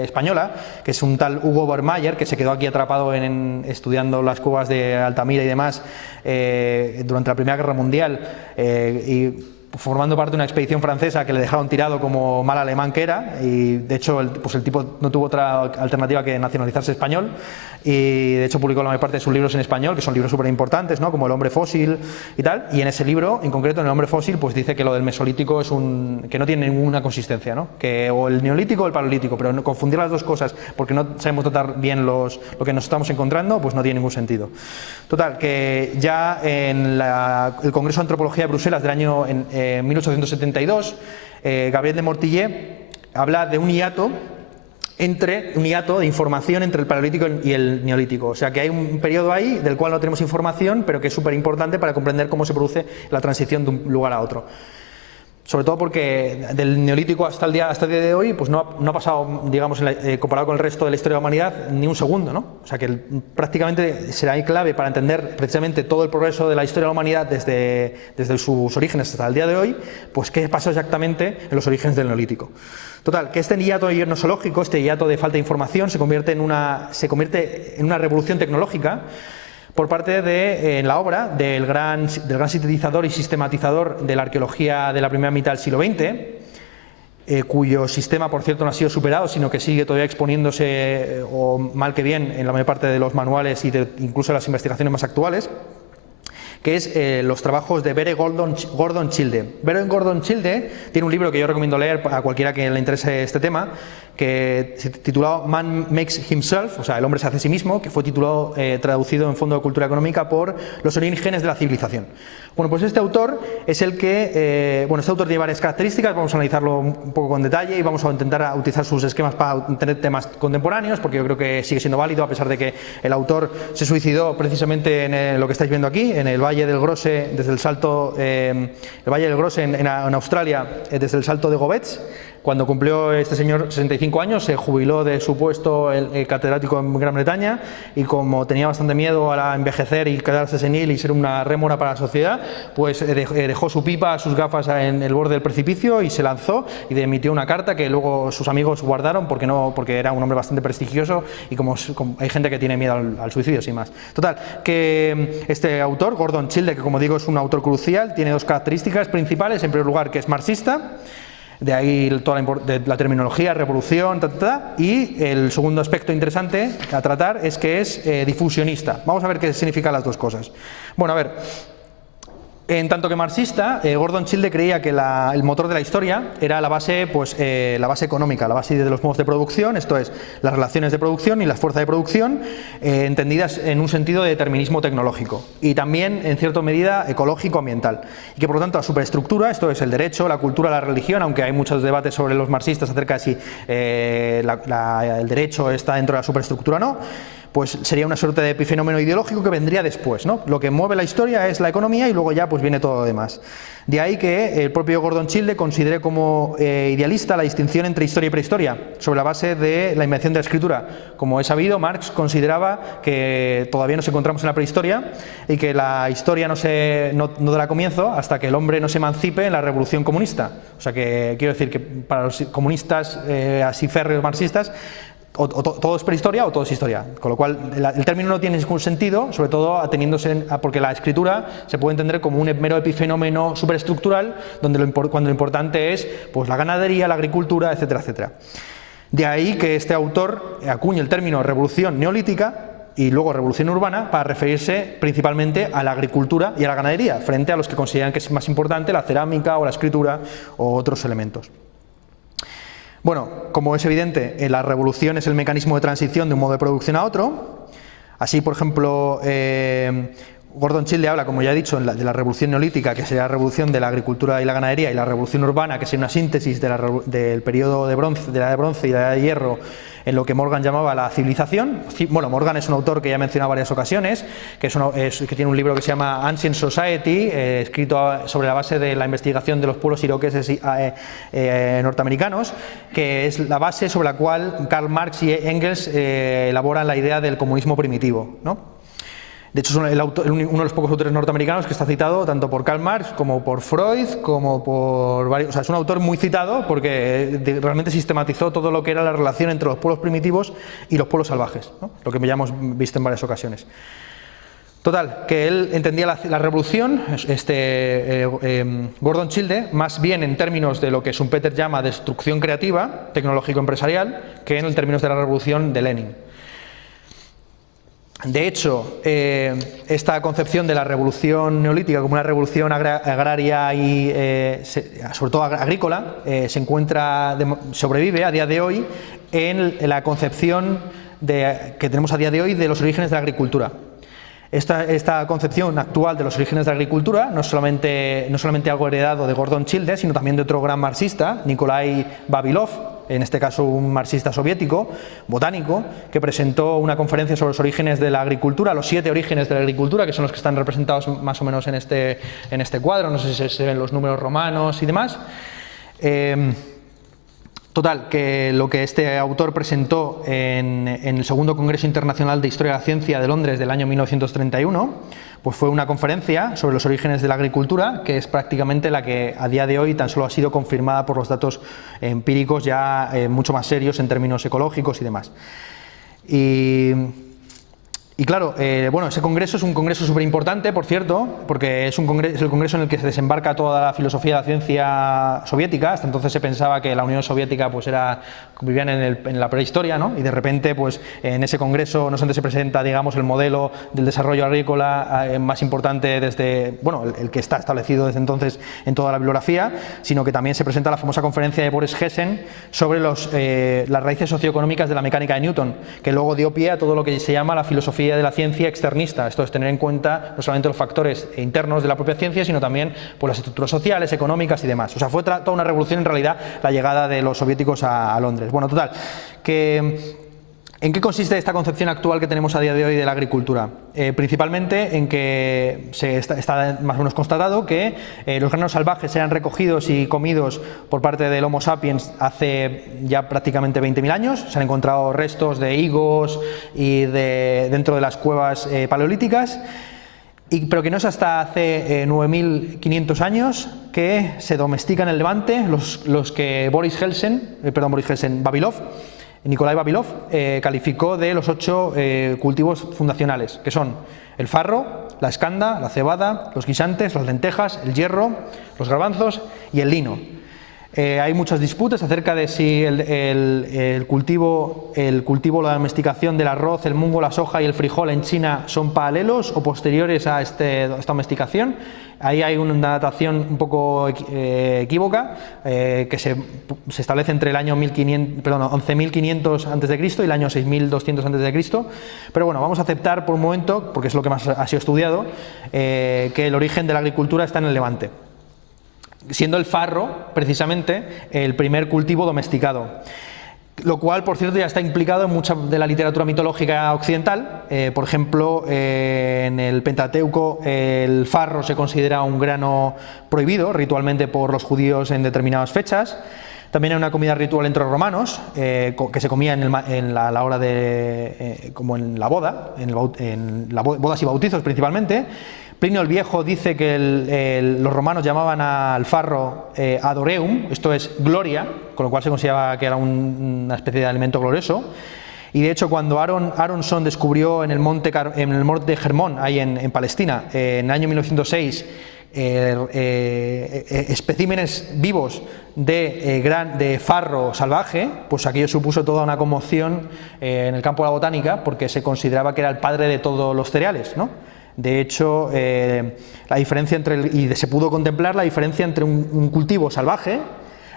española, que es un tal Hugo Bermayer, que se quedó aquí atrapado estudiando las cuevas de Altamira y demás durante la Primera Guerra Mundial, y formando parte de una expedición francesa que le dejaron tirado como mal alemán que era, y de hecho el tipo no tuvo otra alternativa que nacionalizarse español, y de hecho publicó la mayor parte de sus libros en español, que son libros súper importantes, ¿no? Como El hombre fósil y tal, y en ese libro, en concreto en El hombre fósil, pues dice que lo del mesolítico que no tiene ninguna consistencia, ¿no? Que o el neolítico o el paleolítico, pero no confundir las dos cosas porque no sabemos tratar bien lo que nos estamos encontrando, pues no tiene ningún sentido. Total, que ya en el Congreso de Antropología de Bruselas del año 1872, Gabriel de Mortillet habla de un hiato de información entre el Paleolítico y el Neolítico. O sea que hay un periodo ahí del cual no tenemos información, pero que es súper importante para comprender cómo se produce la transición de un lugar a otro. Sobre todo porque del Neolítico hasta el día de hoy pues no ha pasado, digamos, comparado con el resto de la historia de la humanidad, ni un segundo, ¿no? O sea que prácticamente será clave para entender precisamente todo el progreso de la historia de la humanidad desde sus orígenes hasta el día de hoy, pues qué pasó exactamente en los orígenes del Neolítico. Total, que este hiato nosológico, este hiato de falta de información, se convierte en una revolución tecnológica por parte en la obra del gran sintetizador y sistematizador de la arqueología de la primera mitad del siglo XX, cuyo sistema, por cierto, no ha sido superado, sino que sigue todavía exponiéndose, o mal que bien, en la mayor parte de los manuales y incluso en las investigaciones más actuales, que es los trabajos de Vere Gordon Childe. Vere Gordon Childe tiene un libro que yo recomiendo leer a cualquiera que le interese este tema, que se titulado Man Makes Himself, o sea, el hombre se hace a sí mismo, que fue titulado, traducido en Fondo de Cultura Económica por Los orígenes de la civilización. Bueno, pues este autor es el que, este autor tiene varias características, vamos a analizarlo un poco con detalle y vamos a intentar utilizar sus esquemas para tener temas contemporáneos, porque yo creo que sigue siendo válido, a pesar de que el autor se suicidó precisamente en lo que estáis viendo aquí, en el Valle del Grose, desde el salto, el Valle del Grose en Australia, desde el salto de Gobets. Cuando cumplió este señor 65 años, se jubiló de su puesto el catedrático en Gran Bretaña, y como tenía bastante miedo a envejecer y quedarse senil y ser una rémora para la sociedad, pues dejó su pipa, sus gafas en el borde del precipicio y se lanzó y emitió una carta que luego sus amigos guardaron porque era un hombre bastante prestigioso, y como hay gente que tiene miedo al suicidio, sin más. Total, que este autor, Gordon Childe, que como digo es un autor crucial, tiene dos características principales. En primer lugar, que es marxista. De ahí toda la terminología, revolución, y el segundo aspecto interesante a tratar es que es difusionista. Vamos a ver qué significan las dos cosas. Bueno, a ver, en tanto que marxista, Gordon Childe creía que el motor de la historia era la base, la base económica, la base de los modos de producción, esto es, las relaciones de producción y las fuerzas de producción, entendidas en un sentido de determinismo tecnológico y también, en cierta medida, ecológico-ambiental. Y que, por lo tanto, la superestructura, esto es, el derecho, la cultura, la religión, aunque hay muchos debates sobre los marxistas acerca de si el derecho está dentro de la superestructura o no, pues sería una suerte de epifenómeno ideológico que vendría después, ¿no? Lo que mueve la historia es la economía y luego ya pues viene todo lo demás. De ahí que el propio Gordon Childe considere como idealista la distinción entre historia y prehistoria, sobre la base de la invención de la escritura. Como es sabido, Marx consideraba que todavía nos encontramos en la prehistoria y que la historia no dará comienzo hasta que el hombre no se emancipe en la revolución comunista. O sea que quiero decir que para los comunistas así férreos marxistas, o todo es prehistoria o todo es historia, con lo cual el término no tiene ningún sentido, sobre todo ateniéndose porque la escritura se puede entender como un mero epifenómeno superestructural cuando lo importante es pues la ganadería, la agricultura, etcétera, etcétera. De ahí que este autor acuñe el término revolución neolítica y luego revolución urbana para referirse principalmente a la agricultura y a la ganadería, frente a los que consideran que es más importante la cerámica o la escritura o otros elementos. Bueno, como es evidente, la revolución es el mecanismo de transición de un modo de producción a otro. Así, por ejemplo, Gordon Childe habla, como ya he dicho, de la revolución neolítica, que sería la revolución de la agricultura y la ganadería, y la revolución urbana, que sería una síntesis del periodo de la edad de bronce y la edad de hierro, en lo que Morgan llamaba la civilización. Bueno, Morgan es un autor que ya he mencionado en varias ocasiones, que tiene un libro que se llama Ancient Society, escrito sobre la base de la investigación de los pueblos iroqueses norteamericanos, que es la base sobre la cual Karl Marx y Engels elaboran la idea del comunismo primitivo, ¿no? De hecho, es uno de los pocos autores norteamericanos que está citado tanto por Karl Marx como por Freud, como por varios. O sea, es un autor muy citado porque realmente sistematizó todo lo que era la relación entre los pueblos primitivos y los pueblos salvajes, ¿no? Lo que ya hemos visto en varias ocasiones. Total, que él entendía la revolución, Gordon Childe, más bien en términos de lo que Schumpeter llama destrucción creativa, tecnológico-empresarial, que en términos de la revolución de Lenin. De hecho, esta concepción de la revolución neolítica como una revolución agraria y sobre todo agrícola sobrevive a día de hoy en la concepción que tenemos a día de hoy de los orígenes de la agricultura. Esta concepción actual de los orígenes de la agricultura no es solamente algo heredado de Gordon Childe, sino también de otro gran marxista, Nikolai Vavilov, en este caso un marxista soviético, botánico, que presentó una conferencia sobre los orígenes de la agricultura, los 7 orígenes de la agricultura, que son los que están representados más o menos en este cuadro, no sé si se ven los números romanos y demás. Total, que lo que este autor presentó en el segundo Congreso Internacional de Historia de la Ciencia de Londres del año 1931, pues fue una conferencia sobre los orígenes de la agricultura, que es prácticamente la que a día de hoy tan solo ha sido confirmada por los datos empíricos ya mucho más serios en términos ecológicos y demás. Y Y claro, bueno, ese congreso es un congreso súper importante, por cierto, porque es el congreso en el que se desembarca toda la filosofía de la ciencia soviética. Hasta entonces se pensaba que la Unión Soviética pues vivían en la prehistoria, ¿no? Y de repente, pues en ese congreso no solamente se presenta, digamos, el modelo del desarrollo agrícola más importante desde, bueno, el que está establecido desde entonces en toda la bibliografía, sino que también se presenta la famosa conferencia de Boris Hessen sobre las raíces socioeconómicas de la mecánica de Newton, que luego dio pie a todo lo que se llama la filosofía de la ciencia externista. Esto es tener en cuenta no solamente los factores internos de la propia ciencia, sino también pues, las estructuras sociales, económicas y demás. O sea, fue toda una revolución en realidad la llegada de los soviéticos a Londres. Bueno, total, ¿en qué consiste esta concepción actual que tenemos a día de hoy de la agricultura? Principalmente en que está más o menos constatado que los granos salvajes eran recogidos y comidos por parte del Homo sapiens hace ya prácticamente 20.000 años. Se han encontrado restos de higos y dentro de las cuevas paleolíticas. Pero que no es hasta hace 9.500 años que se domestican en el Levante los que Nikolai Vavilov calificó de los 8 cultivos fundacionales, que son el farro, la escanda, la cebada, los guisantes, las lentejas, el hierro, los garbanzos y el lino. Hay muchas disputas acerca de si el cultivo, la domesticación del arroz, el mungo, la soja y el frijol en China son paralelos o posteriores a esta domesticación. Ahí hay una datación un poco equívoca que se establece entre el año 11.500 a.C. y el año 6.200 a.C. Pero bueno, vamos a aceptar por un momento, porque es lo que más ha sido estudiado, que el origen de la agricultura está en el Levante, siendo el farro precisamente el primer cultivo domesticado. Lo cual, por cierto, ya está implicado en mucha de la literatura mitológica occidental. Por ejemplo, en el Pentateuco el farro se considera un grano prohibido ritualmente por los judíos en determinadas fechas. También hay una comida ritual entre los romanos que se comía en la hora de, como en la boda, en bodas y bautizos principalmente. Plinio el Viejo dice que los romanos llamaban al farro adoreum, esto es gloria, con lo cual se consideraba que era una especie de alimento glorioso. Y de hecho, cuando Aronson descubrió en el monte Hermón, ahí en Palestina, en el año 1906, especímenes vivos de farro salvaje, pues aquello supuso toda una conmoción en el campo de la botánica, porque se consideraba que era el padre de todos los cereales, ¿no? De hecho, la diferencia y se pudo contemplar la diferencia entre un cultivo salvaje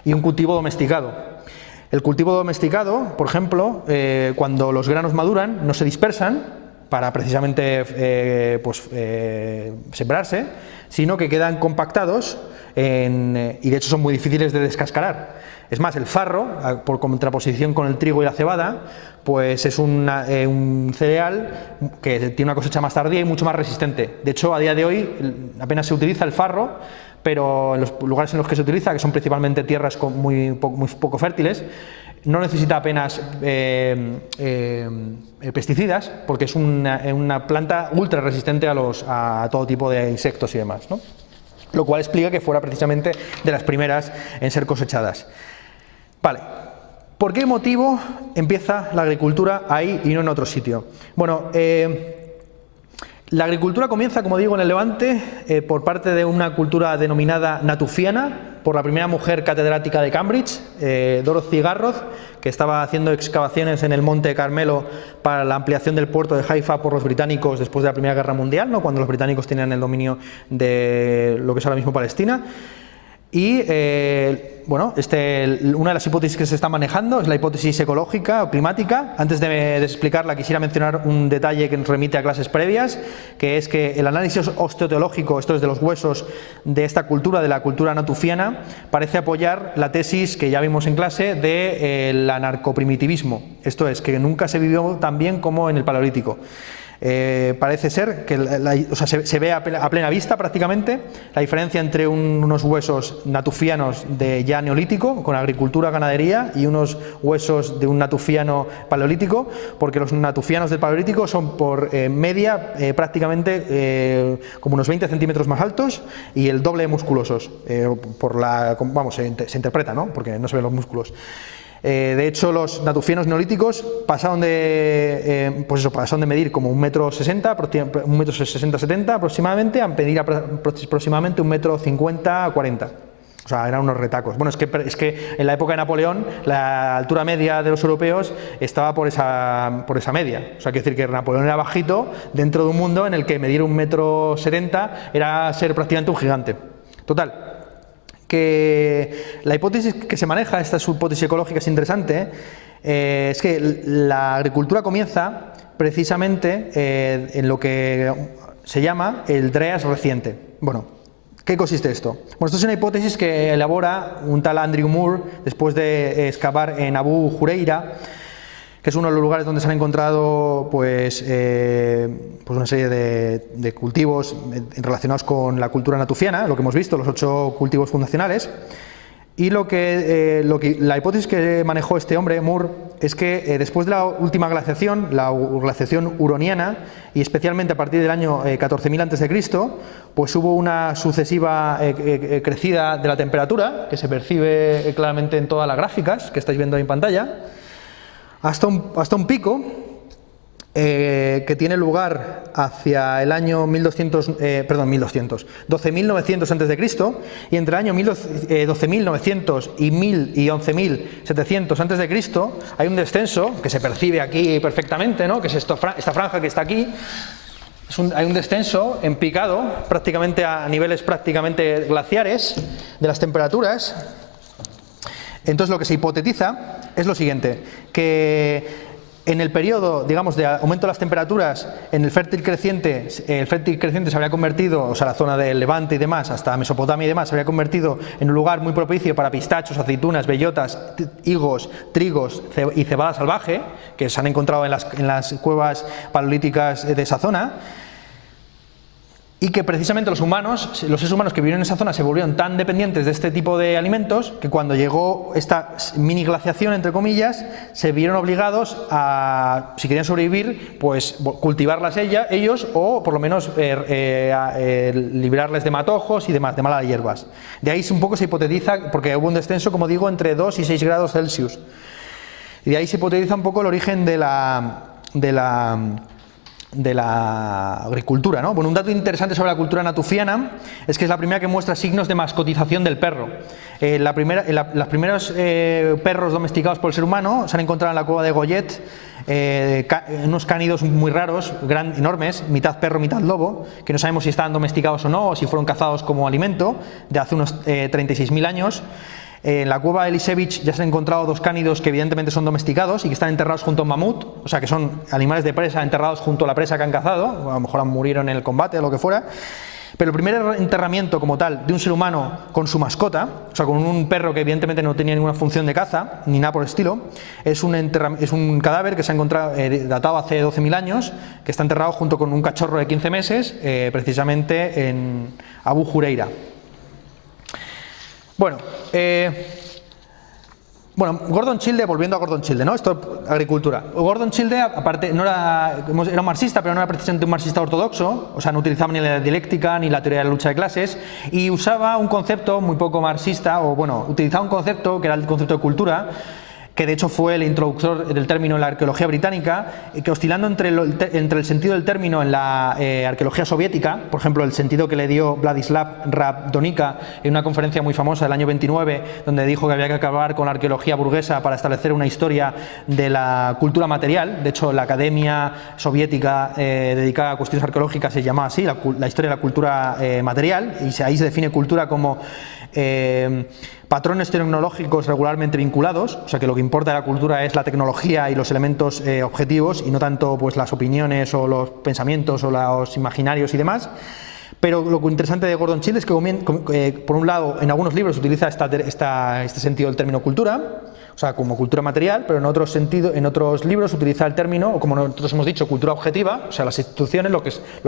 y un cultivo domesticado. El cultivo domesticado, por ejemplo, cuando los granos maduran, no se dispersan para precisamente sembrarse, sino que quedan compactados y de hecho son muy difíciles de descascarar. Es más, el farro, por contraposición con el trigo y la cebada, pues es un cereal que tiene una cosecha más tardía y mucho más resistente. De hecho, a día de hoy apenas se utiliza el farro, pero en los lugares en los que se utiliza, que son principalmente tierras muy poco fértiles, no necesita apenas pesticidas, porque es una planta ultra resistente a todo tipo de insectos y demás, ¿no? Lo cual explica que fuera precisamente de las primeras en ser cosechadas. Vale, ¿por qué motivo empieza la agricultura ahí y no en otro sitio? Bueno, la agricultura comienza, como digo, en el Levante por parte de una cultura denominada natufiana, por la primera mujer catedrática de Cambridge, Dorothy Garroth, que estaba haciendo excavaciones en el Monte Carmelo para la ampliación del puerto de Haifa por los británicos después de la Primera Guerra Mundial, ¿no? Cuando los británicos tenían el dominio de lo que es ahora mismo Palestina. Y bueno, una de las hipótesis que se está manejando es la hipótesis ecológica o climática. Antes de explicarla, quisiera mencionar un detalle que nos remite a clases previas, que es que el análisis osteoteológico, esto es de los huesos de esta cultura, de la cultura natufiana, parece apoyar la tesis que ya vimos en clase del anarcoprimitivismo. Esto es, que nunca se vivió tan bien como en el Paleolítico. Parece ser que se ve a plena vista prácticamente la diferencia entre unos huesos natufianos de ya neolítico, con agricultura, ganadería, y unos huesos de un natufiano paleolítico, porque los natufianos del paleolítico son por media prácticamente como unos 20 centímetros más altos y el doble de musculosos, se interpreta, ¿no? Porque no se ven los músculos. De hecho, los natufianos neolíticos pasaron de medir como 1,60 m aproximadamente, a medir aproximadamente 1,50 m a 40 m. O sea, eran unos retacos. Bueno, es que en la época de Napoleón la altura media de los europeos estaba por esa media. O sea, quiere decir que Napoleón era bajito dentro de un mundo en el que medir 1,70 m era ser prácticamente un gigante. Total, que la hipótesis que se maneja, esta hipótesis ecológica es interesante, es que la agricultura comienza precisamente en lo que se llama el Dryas reciente. Bueno, ¿qué consiste esto? Bueno, esto es una hipótesis que elabora un tal Andrew Moore después de excavar en Abu Jureira, que es uno de los lugares donde se han encontrado pues una serie de cultivos relacionados con la cultura natufiana, lo que hemos visto, los 8 cultivos fundacionales. Y la hipótesis que manejó este hombre, Moore, es que después de la última glaciación, la glaciación huroniana, y especialmente a partir del año 14.000 a.C., pues hubo una sucesiva crecida de la temperatura, que se percibe claramente en todas las gráficas que estáis viendo ahí en pantalla, hasta un pico que tiene lugar hacia el año 12.900 a.C., y entre el año 12.900 y 11.700 a.C. hay un descenso que se percibe aquí perfectamente, ¿no? Que es esta franja que está aquí. Hay un descenso en picado, prácticamente a niveles prácticamente glaciares de las temperaturas. Entonces lo que se hipotetiza es lo siguiente, que en el periodo, digamos, de aumento de las temperaturas, en el fértil creciente se habría convertido, o sea, la zona del Levante y demás, hasta Mesopotamia y demás, se habría convertido en un lugar muy propicio para pistachos, aceitunas, bellotas, higos, trigos y cebada salvaje, que se han encontrado en las cuevas paleolíticas de esa zona. Y que precisamente los seres humanos que vivieron en esa zona se volvieron tan dependientes de este tipo de alimentos que cuando llegó esta mini glaciación, entre comillas, se vieron obligados a, si querían sobrevivir, pues cultivarlas ellos o por lo menos librarles de matojos y de malas hierbas. De ahí un poco se hipotetiza, porque hubo un descenso, como digo, entre 2 y 6 grados Celsius. Y de ahí se hipotetiza un poco el origen de la agricultura, ¿no? Bueno, un dato interesante sobre la cultura natufiana es que es la primera que muestra signos de mascotización del perro. Los primeros perros domesticados por el ser humano se han encontrado en la cueva de Goyet, unos cánidos muy raros, enormes, mitad perro, mitad lobo, que no sabemos si estaban domesticados o no, o si fueron cazados como alimento, de hace unos 36.000 años. En la cueva de Elisevich ya se han encontrado 2 cánidos que evidentemente son domesticados y que están enterrados junto a un mamut, o sea que son animales de presa enterrados junto a la presa que han cazado, o a lo mejor murieron en el combate o lo que fuera. Pero el primer enterramiento como tal de un ser humano con su mascota, o sea con un perro que evidentemente no tenía ninguna función de caza, ni nada por el estilo, es un cadáver que se ha encontrado datado hace 12.000 años, que está enterrado junto con un cachorro de 15 meses, precisamente en Abu Jureira. Bueno, Gordon Childe, volviendo a Gordon Childe, ¿no? Esto agricultura. Gordon Childe, aparte, era un marxista, pero no era precisamente un marxista ortodoxo, o sea, no utilizaba ni la dialéctica ni la teoría de la lucha de clases, y usaba un concepto muy poco marxista, utilizaba un concepto que era el concepto de cultura, que de hecho fue el introductor del término en la arqueología británica, que oscilando entre el sentido del término en la arqueología soviética, por ejemplo el sentido que le dio Vladislav Rabdonica en una conferencia muy famosa del año 29, donde dijo que había que acabar con la arqueología burguesa para establecer una historia de la cultura material. De hecho la academia soviética dedicada a cuestiones arqueológicas se llamaba así, la historia de la cultura material, y ahí se define cultura como patrones tecnológicos regularmente vinculados, o sea que lo que importa de la cultura es la tecnología y los elementos objetivos y no tanto pues las opiniones o los pensamientos o los imaginarios y demás. Pero lo interesante de Gordon Childe es que por un lado en algunos libros utiliza este sentido del término cultura, o sea como cultura material, pero en otros libros utiliza el término, o como nosotros hemos dicho, cultura objetiva, o sea las instituciones, lo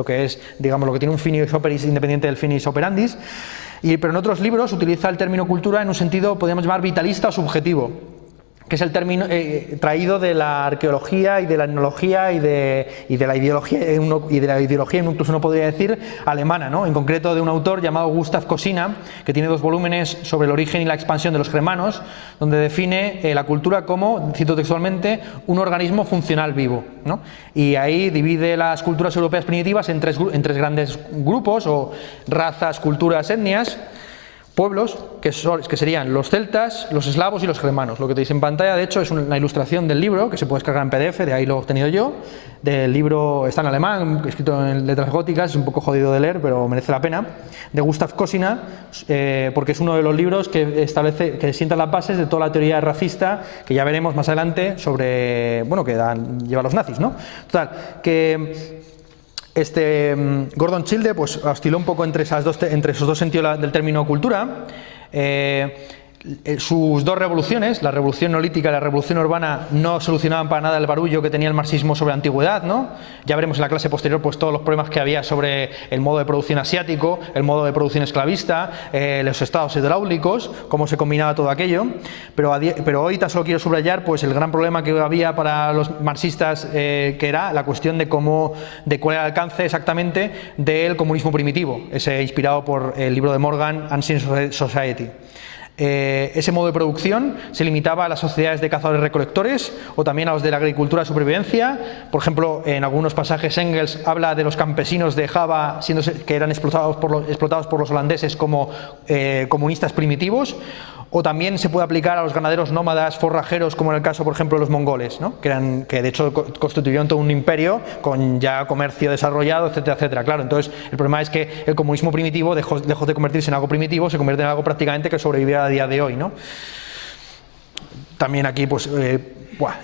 que es digamos lo que tiene un finis operis independiente del finis operandis. Pero en otros libros utiliza el término cultura en un sentido, podríamos llamar, vitalista o subjetivo. que es el término traído de la arqueología y de la etnología y de la ideología, incluso uno podría decir, alemana, ¿no? En concreto de un autor llamado Gustav Kosina, que tiene 2 volúmenes sobre el origen y la expansión de los germanos, donde define la cultura como, cito textualmente, un organismo funcional vivo, ¿no? Y ahí divide las culturas europeas primitivas en tres grandes grupos, o razas, culturas, etnias, pueblos, que serían los celtas, los eslavos y los germanos. Lo que tenéis en pantalla, de hecho, es una ilustración del libro, que se puede descargar en PDF, de ahí lo he obtenido yo. Del libro, está en alemán, escrito en letras góticas, es un poco jodido de leer, pero merece la pena, de Gustav Kosina, porque es uno de los libros que sienta las bases de toda la teoría racista, que ya veremos más adelante, sobre, bueno, que lleva los nazis, ¿no? Total, que Gordon Childe pues osciló un poco entre esos 2 sentidos del término cultura. Sus 2 revoluciones, la revolución neolítica y la revolución urbana, no solucionaban para nada el barullo que tenía el marxismo sobre la antigüedad, ¿no? Ya veremos en la clase posterior pues todos los problemas que había sobre el modo de producción asiático, el modo de producción esclavista, los estados hidráulicos, cómo se combinaba todo aquello, pero hoy tan solo quiero subrayar pues el gran problema que había para los marxistas, que era la cuestión de cuál era el alcance exactamente del comunismo primitivo, ese inspirado por el libro de Morgan, Ancient Society. Ese modo de producción se limitaba a las sociedades de cazadores-recolectores o también a los de la agricultura de supervivencia. Por ejemplo, en algunos pasajes Engels habla de los campesinos de Java que eran explotados por los holandeses como comunistas primitivos. O también se puede aplicar a los ganaderos nómadas forrajeros, como en el caso, por ejemplo, de los mongoles, ¿no? que de hecho constituyeron todo un imperio con ya comercio desarrollado, etcétera, etcétera. Claro, entonces el problema es que el comunismo primitivo dejó de convertirse en algo primitivo, se convierte en algo prácticamente que sobrevive a día de hoy, ¿no? También aquí, pues,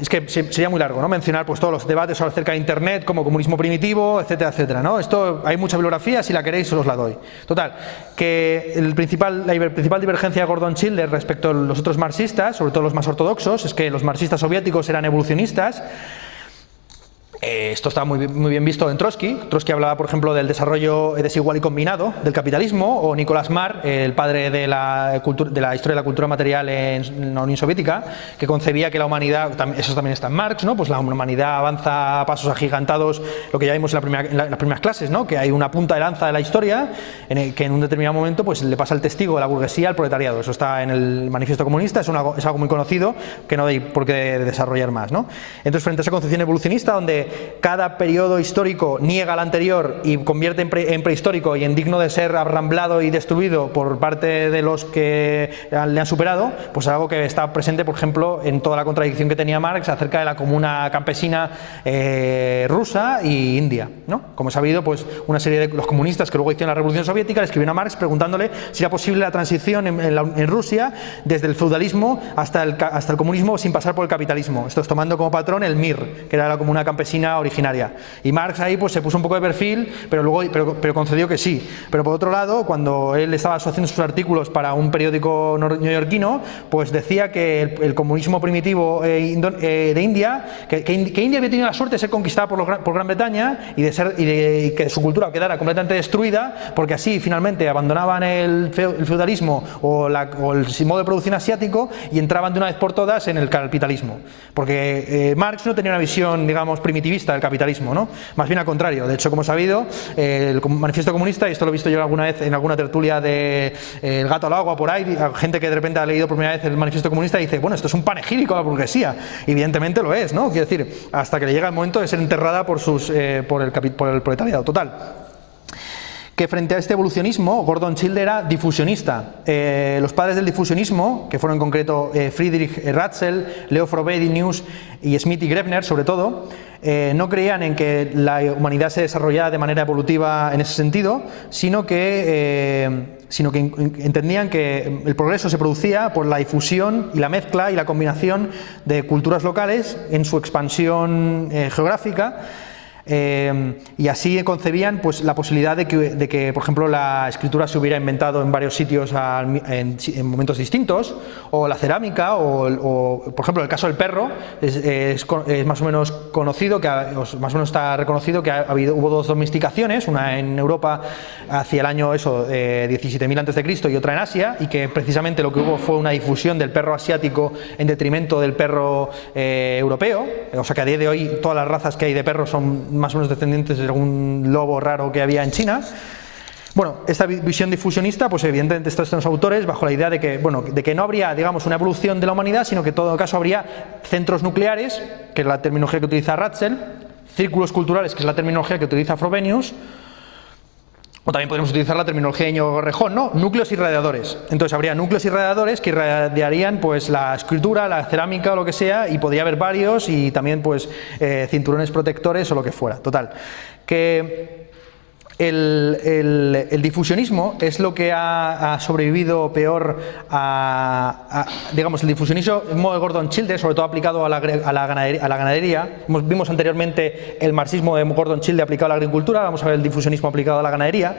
es que sería muy largo, ¿no? Mencionar pues todos los debates acerca de Internet como comunismo primitivo, etcétera, etcétera, ¿no? Esto hay mucha bibliografía, si la queréis os la doy. Total, que la principal divergencia de Gordon Childe respecto a los otros marxistas, sobre todo los más ortodoxos, es que los marxistas soviéticos eran evolucionistas. Esto está muy bien visto en Trotsky. Trotsky hablaba, por ejemplo, del desarrollo desigual y combinado del capitalismo, o Nicolás Marr, el padre de la historia de la cultura material en la Unión Soviética, que concebía que la humanidad, eso también está en Marx, ¿no? Pues la humanidad avanza a pasos agigantados, lo que ya vimos en las primeras clases, ¿no? Que hay una punta de lanza de la historia que en un determinado momento pues le pasa el testigo de la burguesía al proletariado. Eso está en el Manifiesto Comunista, es algo muy conocido que no hay por qué desarrollar más, ¿no? Entonces, frente a esa concepción evolucionista, donde cada periodo histórico niega al anterior y convierte en prehistórico y en digno de ser arramblado y destruido por parte de los que le han superado, pues algo que está presente, por ejemplo, en toda la contradicción que tenía Marx acerca de la comuna campesina rusa y india, ¿no? Como es sabido, pues una serie de los comunistas que luego hicieron la Revolución Soviética le escribieron a Marx preguntándole si era posible la transición en Rusia desde el feudalismo hasta el comunismo sin pasar por el capitalismo. Esto es tomando como patrón el Mir, que era la comuna campesina originaria. Y Marx ahí pues se puso un poco de perfil, pero concedió que sí. Pero por otro lado, cuando él estaba haciendo sus artículos para un periódico neoyorquino, pues decía que el comunismo primitivo de India, que India había tenido la suerte de ser conquistada por Gran Bretaña y que su cultura quedara completamente destruida, porque así finalmente abandonaban el feudalismo o el modo de producción asiático y entraban de una vez por todas en el capitalismo. Porque Marx no tenía una visión, digamos, primitivista del capitalismo, ¿no? Más bien al contrario. De hecho, como sabido, el Manifiesto Comunista, y esto lo he visto yo alguna vez en alguna tertulia de El Gato al Agua por ahí, gente que de repente ha leído por primera vez el Manifiesto Comunista y dice, bueno, esto es un panegírico a la burguesía. Y evidentemente lo es, ¿no? Quiero decir, hasta que le llega el momento de ser enterrada por el proletariado. Total, que frente a este evolucionismo, Gordon Childe era difusionista. Los padres del difusionismo, que fueron en concreto Friedrich Ratzel, Leo Frobenius y Smith y Grebner, sobre todo, no creían en que la humanidad se desarrollara de manera evolutiva en ese sentido, sino que entendían que el progreso se producía por la difusión y la mezcla y la combinación de culturas locales en su expansión geográfica, Y así concebían pues, la posibilidad de que, por ejemplo, la escritura se hubiera inventado en varios sitios en momentos distintos, o la cerámica, o por ejemplo, el caso del perro es más o menos conocido, más o menos está reconocido que hubo dos domesticaciones, una en Europa hacia el año 17.000 a.C. y otra en Asia, y que precisamente lo que hubo fue una difusión del perro asiático en detrimento del perro europeo, o sea que a día de hoy todas las razas que hay de perros son más o menos descendientes de algún lobo raro que había en China. Bueno, esta visión difusionista, pues evidentemente estos autores, bajo la idea de que no habría, digamos, una evolución de la humanidad, sino que en todo caso habría centros nucleares, que es la terminología que utiliza Ratzel, círculos culturales, que es la terminología que utiliza Frobenius, o también podemos utilizar la terminología de Íñigo Errejón, ¿no? Núcleos irradiadores. Entonces habría núcleos irradiadores que irradiarían pues, la escultura, la cerámica o lo que sea, y podría haber varios, y también pues, cinturones protectores o lo que fuera. Total, que el difusionismo es lo que ha sobrevivido peor digamos, el difusionismo de Gordon Childe, sobre todo aplicado a la ganadería. Vimos anteriormente el marxismo de Gordon Childe aplicado a la agricultura, vamos a ver el difusionismo aplicado a la ganadería.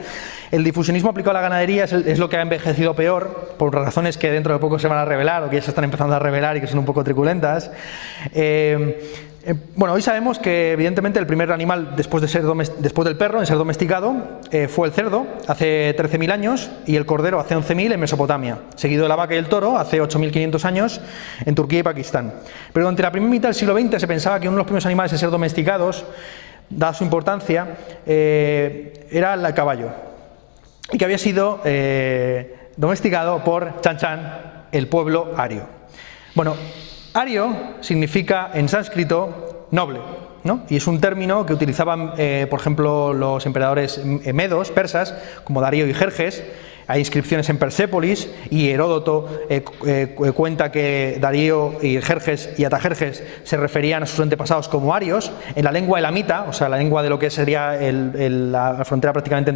El difusionismo aplicado a la ganadería es lo que ha envejecido peor, por razones que dentro de poco se van a revelar, o que ya se están empezando a revelar y que son un poco truculentas. Bueno, hoy sabemos que evidentemente el primer animal después del perro en ser domesticado fue el cerdo hace 13.000 años y el cordero hace 11.000 en Mesopotamia, seguido de la vaca y el toro hace 8.500 años en Turquía y Pakistán. Pero durante la primera mitad del siglo XX se pensaba que uno de los primeros animales en ser domesticados, dada su importancia, era el caballo, y que había sido domesticado por el pueblo ario. Bueno, ario significa en sánscrito noble, ¿no? Y es un término que utilizaban, por ejemplo, los emperadores medos, persas, como Darío y Jerjes. Hay inscripciones en Persépolis, y Heródoto cuenta que Darío y Jerjes y Atajerjes se referían a sus antepasados como arios. En la lengua elamita, o sea, la lengua de lo que sería la frontera prácticamente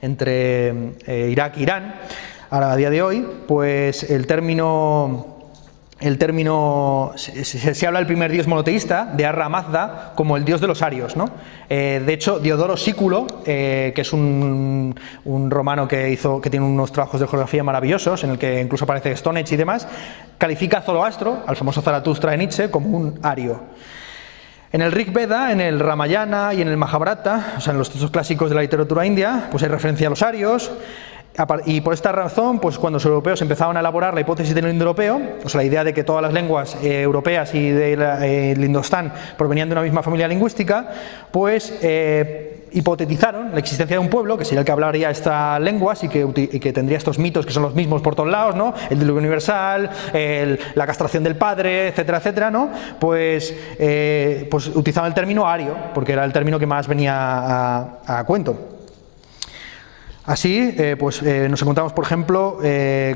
entre Irak e Irán, ahora a día de hoy, pues el término se habla del primer dios monoteísta, de Arra Mazda, como el dios de los arios, ¿no? De hecho, Diodoro Sículo, que es un romano que tiene unos trabajos de geografía maravillosos, en el que incluso aparece Stonehenge y demás, califica a Zoroastro, al famoso Zaratustra de Nietzsche, como un ario. En el Rig Veda, en el Ramayana y en el Mahabharata, o sea, en los textos clásicos de la literatura india, pues hay referencia a los arios. Y por esta razón, pues cuando los europeos empezaban a elaborar la hipótesis del indoeuropeo, o sea, la idea de que todas las lenguas europeas y del Indostán provenían de una misma familia lingüística, pues hipotetizaron la existencia de un pueblo, que sería el que hablaría estas lenguas y que tendría estos mitos que son los mismos por todos lados, ¿no? El diluvio universal, la castración del padre, etcétera, etcétera, ¿no? Pues utilizaban el término ario, porque era el término que más venía a cuento. Así, nos encontramos, por ejemplo,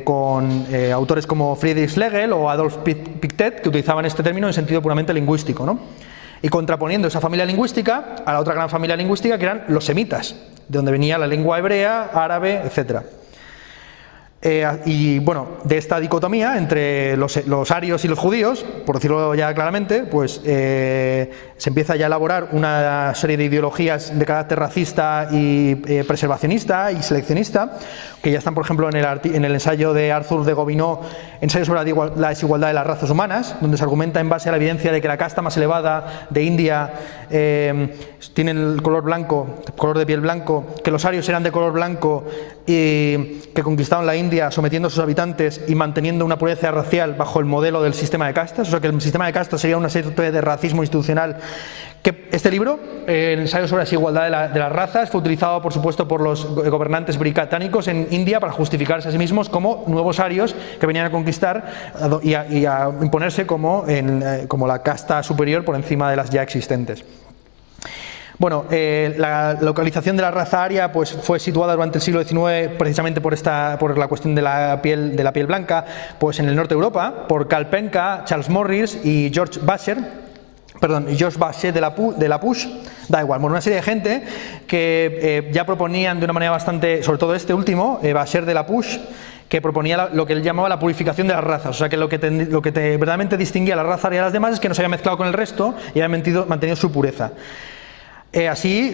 con autores como Friedrich Schlegel o Adolf Pictet, que utilizaban este término en sentido puramente lingüístico, ¿no? Y contraponiendo esa familia lingüística a la otra gran familia lingüística, que eran los semitas, de donde venía la lengua hebrea, árabe, etcétera. Y bueno, de esta dicotomía entre los arios y los judíos, por decirlo ya claramente, pues se empieza ya a elaborar una serie de ideologías de carácter racista y preservacionista y seleccionista, que ya están, por ejemplo, en el ensayo de Arthur de Gobineau, Ensayo sobre la desigualdad de las razas humanas, donde se argumenta en base a la evidencia de que la casta más elevada de India tiene el color blanco, color de piel blanco, que los arios eran de color blanco y que conquistaron la India sometiendo a sus habitantes y manteniendo una pureza racial bajo el modelo del sistema de castas, o sea que el sistema de castas sería una serie de racismo institucional. Que este libro, el ensayo sobre la desigualdad de las razas, fue utilizado por supuesto por los gobernantes británicos en India para justificarse a sí mismos como nuevos arios que venían a conquistar y a imponerse como la casta superior por encima de las ya existentes. Bueno, la localización de la raza aria pues, fue situada durante el siglo XIX precisamente por la cuestión de la piel blanca, pues en el norte de Europa, por Karl Penka, Charles Morris y George Bachet de la Push, da igual, bueno, una serie de gente que ya proponían de una manera bastante, sobre todo este último, Bachet de la Push, que proponía lo que él llamaba la purificación de las razas, o sea que lo que verdaderamente distinguía a la raza aria de las demás es que no se había mezclado con el resto y había mantenido su pureza. Así,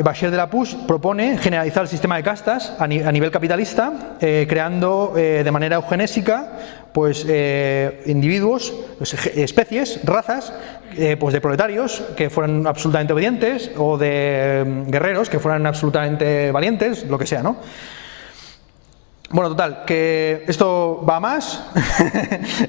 Bashir de la Push propone generalizar el sistema de castas a nivel capitalista, creando de manera eugenésica pues, individuos, especies, razas, pues de proletarios que fueran absolutamente obedientes o de guerreros que fueran absolutamente valientes, lo que sea, ¿no? Bueno, total, que esto va a más,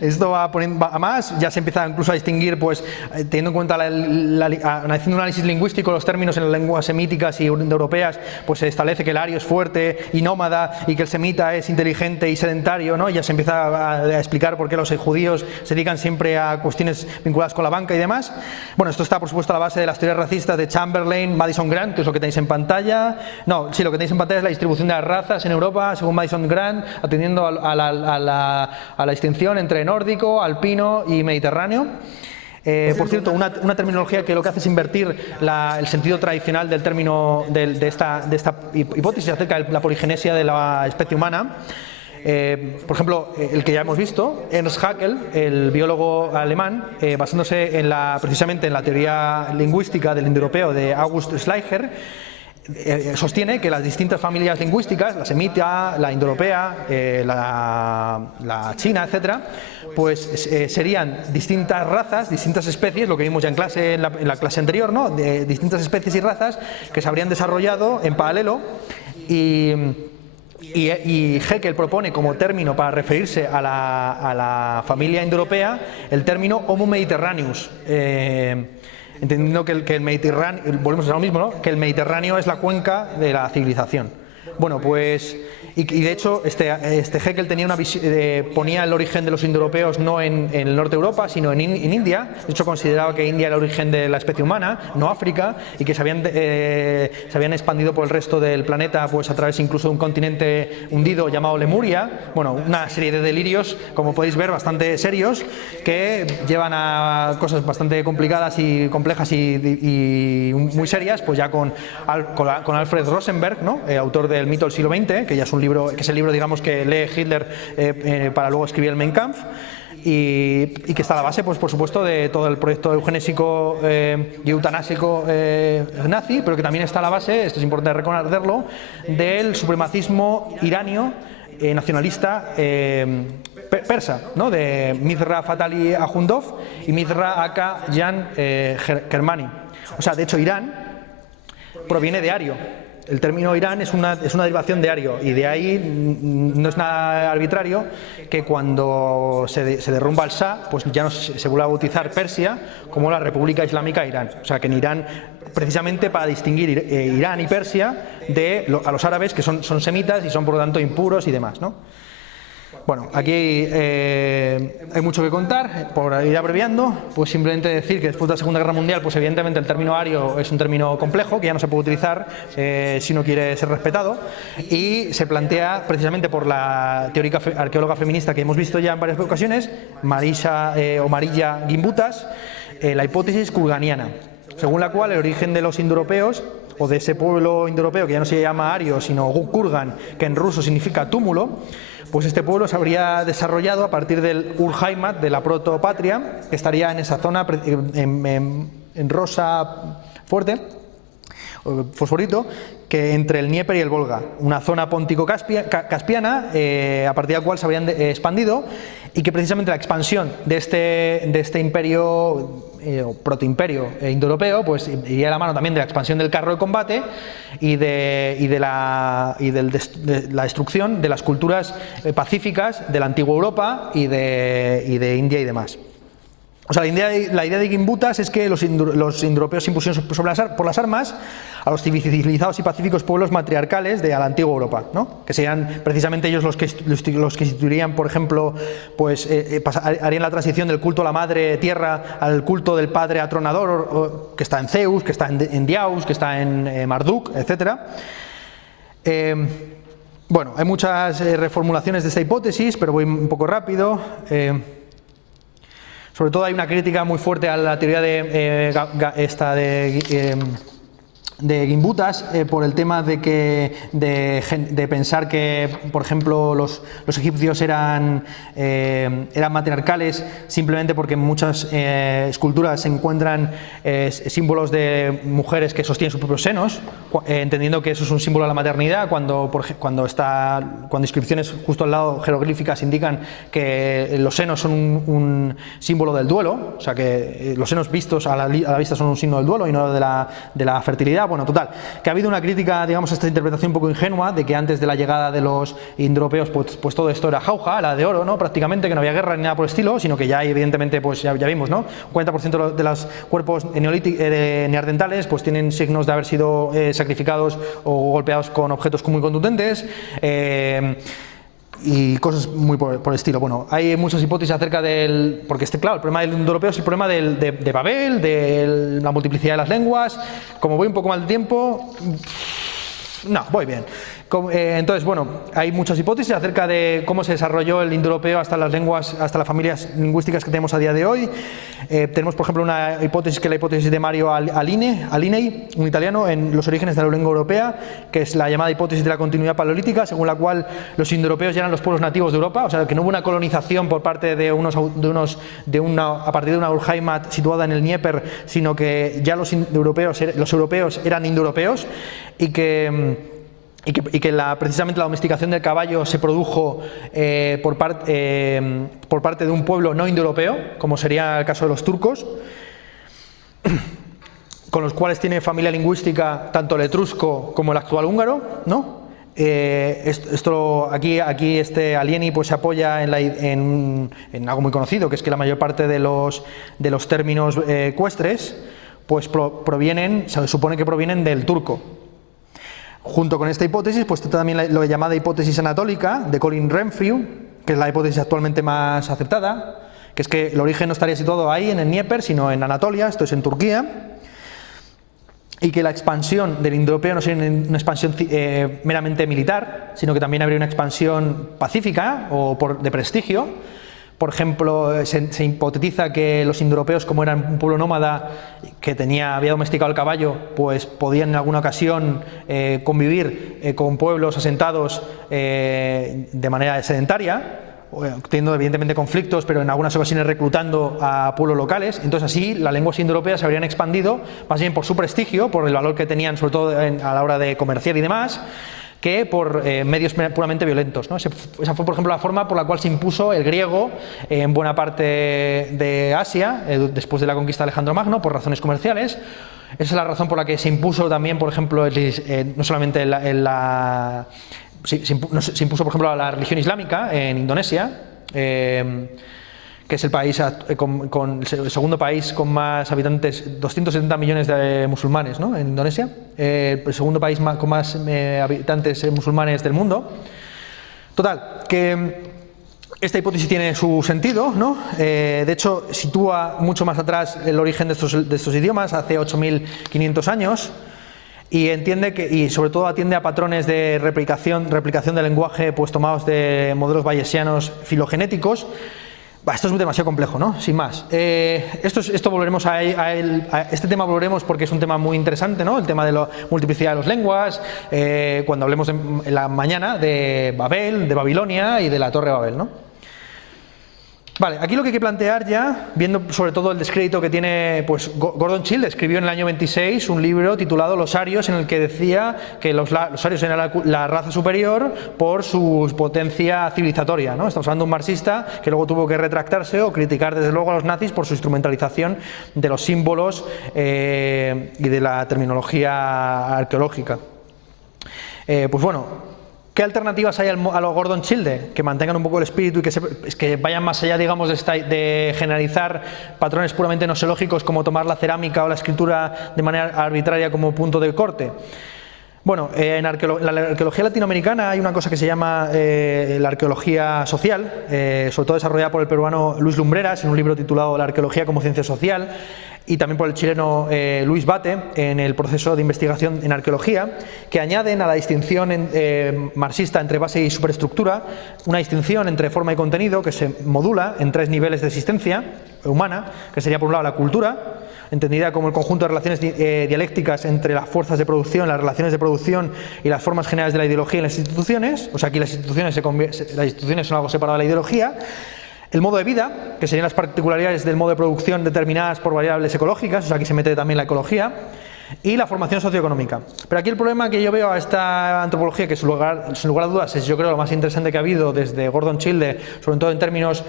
esto va a más, ya se empieza incluso a distinguir, pues, teniendo en cuenta haciendo un análisis lingüístico, los términos en las lenguas semíticas y europeas, pues se establece que el ario es fuerte y nómada y que el semita es inteligente y sedentario, ¿no? Ya se empieza a explicar por qué los judíos se dedican siempre a cuestiones vinculadas con la banca y demás. Bueno, esto está, por supuesto, a la base de las teorías racistas de Chamberlain, Madison Grant, que es lo que tenéis en pantalla. No, sí, lo que tenéis en pantalla es la distribución de las razas en Europa, según Madison Grant, atendiendo a la distinción entre nórdico, alpino y mediterráneo. Por cierto, una terminología que lo que hace es invertir el sentido tradicional del término de esta hipótesis acerca de la poligenesia de la especie humana. Por ejemplo, el que ya hemos visto, Ernst Haeckel, el biólogo alemán, basándose precisamente en la teoría lingüística del indoeuropeo de August Schleicher, sostiene que las distintas familias lingüísticas, la semita, la indoeuropea, la china, etcétera, pues serían distintas razas, distintas especies, lo que vimos ya en clase, en la clase anterior, ¿no? De distintas especies y razas que se habrían desarrollado en paralelo y Haeckel propone como término para referirse a la familia indoeuropea el término Homo mediterraneus. Entendiendo que el Mediterráneo, volvemos a lo mismo, ¿no? Que el Mediterráneo es la cuenca de la civilización. Bueno, pues, y de hecho, Haeckel tenía ponía el origen de los indoeuropeos no en el norte de Europa, sino en India. De hecho, consideraba que India era el origen de la especie humana, no África, y que se habían expandido por el resto del planeta, pues a través incluso de un continente hundido llamado Lemuria. Bueno, una serie de delirios, como podéis ver, bastante serios, que llevan a cosas bastante complicadas y complejas y muy serias, pues ya con Alfred Rosenberg, ¿no? Autor del Mito del siglo XX, que ya es un libro, que es el libro, digamos, que lee Hitler para luego escribir el Mein Kampf, y que está a la base, pues por supuesto, de todo el proyecto eugenésico y eutanásico nazi, pero que también está a la base, esto es importante reconocerlo, del supremacismo iranio nacionalista persa, ¿no? De Mizra Fatali Ahundov y Mizra Aka Jan Kermani. O sea, de hecho, Irán proviene de ario. El término Irán es una derivación de ario, y de ahí no es nada arbitrario que cuando se derrumba el Shah, pues ya no se vuelve a bautizar Persia como la República Islámica de Irán. O sea, que en Irán, precisamente para distinguir Irán y Persia a los árabes, que son semitas y son por lo tanto impuros y demás, ¿no? Bueno, aquí hay mucho que contar. Por ir abreviando, pues simplemente decir que después de la Segunda Guerra Mundial, pues evidentemente el término ario es un término complejo que ya no se puede utilizar si no quiere ser respetado, y se plantea precisamente por la teórica arqueóloga feminista que hemos visto ya en varias ocasiones, Marilla Gimbutas, la hipótesis kurganiana, según la cual el origen de los indoeuropeos, o de ese pueblo indoeuropeo que ya no se llama ario sino kurgan, que en ruso significa túmulo, pues este pueblo se habría desarrollado a partir del Ur-Heimat, de la protopatria, que estaría en esa zona en rosa fuerte, fosforito, que entre el Dnieper y el Volga, una zona póntico-caspiana, a partir de la cual se habrían expandido, y que precisamente la expansión de este imperio, protoimperio indoeuropeo, pues iría a la mano también de la expansión del carro de combate y de la destrucción de las culturas pacíficas de la antigua Europa y de India y demás. O sea, la idea de Gimbutas es que los indoeuropeos se impusieron por las armas a los civilizados y pacíficos pueblos matriarcales de la antigua Europa, ¿no? Que serían precisamente ellos los que instituirían, por ejemplo, pues harían la transición del culto a la madre tierra al culto del padre atronador, que está en Zeus, que está en Diaus, que está en Marduk, etcétera. Bueno, hay muchas reformulaciones de esta hipótesis, pero voy un poco rápido. Sobre todo hay una crítica muy fuerte a la teoría de Gimbutas por el tema de pensar que, por ejemplo, los egipcios eran matriarcales simplemente porque en muchas esculturas se encuentran símbolos de mujeres que sostienen sus propios senos, entendiendo que eso es un símbolo de la maternidad, cuando inscripciones justo al lado jeroglíficas indican que los senos son un símbolo del duelo, o sea que los senos vistos a la vista son un signo del duelo y no de la fertilidad. Bueno, total, que ha habido una crítica, digamos, a esta interpretación un poco ingenua de que antes de la llegada de los indoeuropeos pues todo esto era jauja, la de oro, ¿no? Prácticamente, que no había guerra ni nada por el estilo, sino que ya evidentemente pues ya vimos, ¿no? Un 40% de los cuerpos neandertales pues tienen signos de haber sido sacrificados o golpeados con objetos muy contundentes. Y cosas muy por el estilo. Bueno, hay muchas hipótesis acerca del... Porque claro, el problema del indoeuropeo es el problema de Babel, de la multiplicidad de las lenguas. Como voy un poco mal de tiempo... No, voy bien. Entonces, bueno, hay muchas hipótesis acerca de cómo se desarrolló el indoeuropeo hasta las lenguas, hasta las familias lingüísticas que tenemos a día de hoy. Tenemos, por ejemplo, una hipótesis que es la hipótesis de Mario Alinei, un italiano, en los orígenes de la lengua europea, que es la llamada hipótesis de la continuidad paleolítica, según la cual los indoeuropeos ya eran los pueblos nativos de Europa, o sea, que no hubo una colonización por parte a partir de una Urheimat situada en el Dnieper, sino que ya los europeos eran indoeuropeos y que precisamente la domesticación del caballo se produjo por parte de un pueblo no indoeuropeo, como sería el caso de los turcos, con los cuales tiene familia lingüística tanto el etrusco como el actual húngaro, ¿no? Aquí Alieni pues se apoya en algo muy conocido, que es que la mayor parte de los términos ecuestres pues se supone que provienen del turco. Junto con esta hipótesis, pues está también lo llamada hipótesis anatólica de Colin Renfrew, que es la hipótesis actualmente más aceptada, que es que el origen no estaría situado ahí en el Dnieper, sino en Anatolia, esto es en Turquía, y que la expansión del indoeuropeo no sería una expansión meramente militar, sino que también habría una expansión pacífica o de prestigio. Por ejemplo, se hipotetiza que los indoeuropeos, como eran un pueblo nómada que había domesticado el caballo, pues podían en alguna ocasión convivir con pueblos asentados de manera sedentaria, teniendo evidentemente conflictos, pero en algunas ocasiones reclutando a pueblos locales. Entonces así las lenguas indoeuropeas se habrían expandido, más bien por su prestigio, por el valor que tenían sobre todo a la hora de comerciar y demás, que por medios puramente violentos, ¿no? Esa fue, por ejemplo, la forma por la cual se impuso el griego en buena parte de Asia, después de la conquista de Alejandro Magno, por razones comerciales. Esa es la razón por la que se impuso también, por ejemplo, no solamente se impuso, por ejemplo, la religión islámica en Indonesia, que es el país el segundo país con más habitantes, 270 millones de musulmanes, ¿no? En Indonesia, el segundo país con más habitantes musulmanes del mundo. Total, que esta hipótesis tiene su sentido, ¿no? De hecho, sitúa mucho más atrás el origen de estos idiomas, hace 8.500 años, y sobre todo atiende a patrones de replicación del lenguaje pues tomados de modelos bayesianos filogenéticos. Esto es demasiado complejo, ¿no? Sin más. Esto volveremos a este tema volveremos porque es un tema muy interesante, ¿no? El tema de la multiplicidad de las lenguas, cuando hablemos en la mañana de Babel, de Babilonia y de la Torre de Babel, ¿no? Vale, aquí lo que hay que plantear ya, viendo sobre todo el descrédito que tiene, pues Gordon Childe escribió en el año 26 un libro titulado Los arios, en el que decía que los arios eran la raza superior por su potencia civilizatoria, ¿no? Estamos hablando de un marxista que luego tuvo que retractarse o criticar desde luego a los nazis por su instrumentalización de los símbolos y de la terminología arqueológica. Pues bueno, ¿qué alternativas hay a lo Gordon Childe? Que mantengan un poco el espíritu y que vayan más allá, digamos, de generalizar patrones puramente nosológicos como tomar la cerámica o la escritura de manera arbitraria como punto de corte. Bueno, en la arqueología latinoamericana hay una cosa que se llama la arqueología social, sobre todo desarrollada por el peruano Luis Lumbreras en un libro titulado La arqueología como ciencia social, y también por el chileno Luis Bate en el proceso de investigación en arqueología, que añaden a la distinción marxista entre base y superestructura una distinción entre forma y contenido que se modula en 3 niveles de existencia humana, que sería por un lado la cultura, entendida como el conjunto de relaciones dialécticas entre las fuerzas de producción, las relaciones de producción y las formas generales de la ideología en las instituciones. O sea, aquí las instituciones son algo separado de la ideología. El modo de vida, que serían las particularidades del modo de producción determinadas por variables ecológicas, o sea, aquí se mete también la ecología, y la formación socioeconómica. Pero aquí el problema que yo veo a esta antropología, que sin lugar a dudas es, yo creo, lo más interesante que ha habido desde Gordon Childe, sobre todo en términos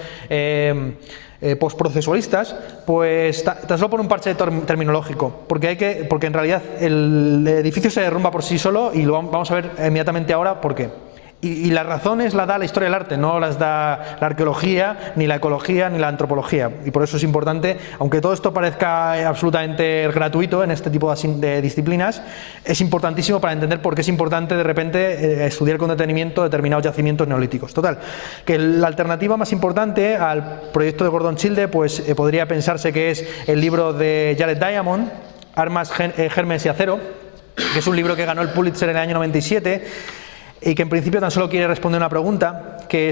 postprocesualistas, pues tan solo por un parche terminológico, porque en realidad el edificio se derrumba por sí solo, y lo vamos a ver inmediatamente ahora por qué. Y las razones las da la historia del arte, no las da la arqueología, ni la ecología, ni la antropología. Y por eso es importante, aunque todo esto parezca absolutamente gratuito en este tipo de disciplinas, es importantísimo para entender por qué es importante de repente estudiar con detenimiento determinados yacimientos neolíticos. Total, que la alternativa más importante al proyecto de Gordon Childe, pues podría pensarse que es el libro de Jared Diamond, Armas, Gérmenes y Acero, que es un libro que ganó el Pulitzer en el año 97, y que en principio tan solo quiere responder una pregunta que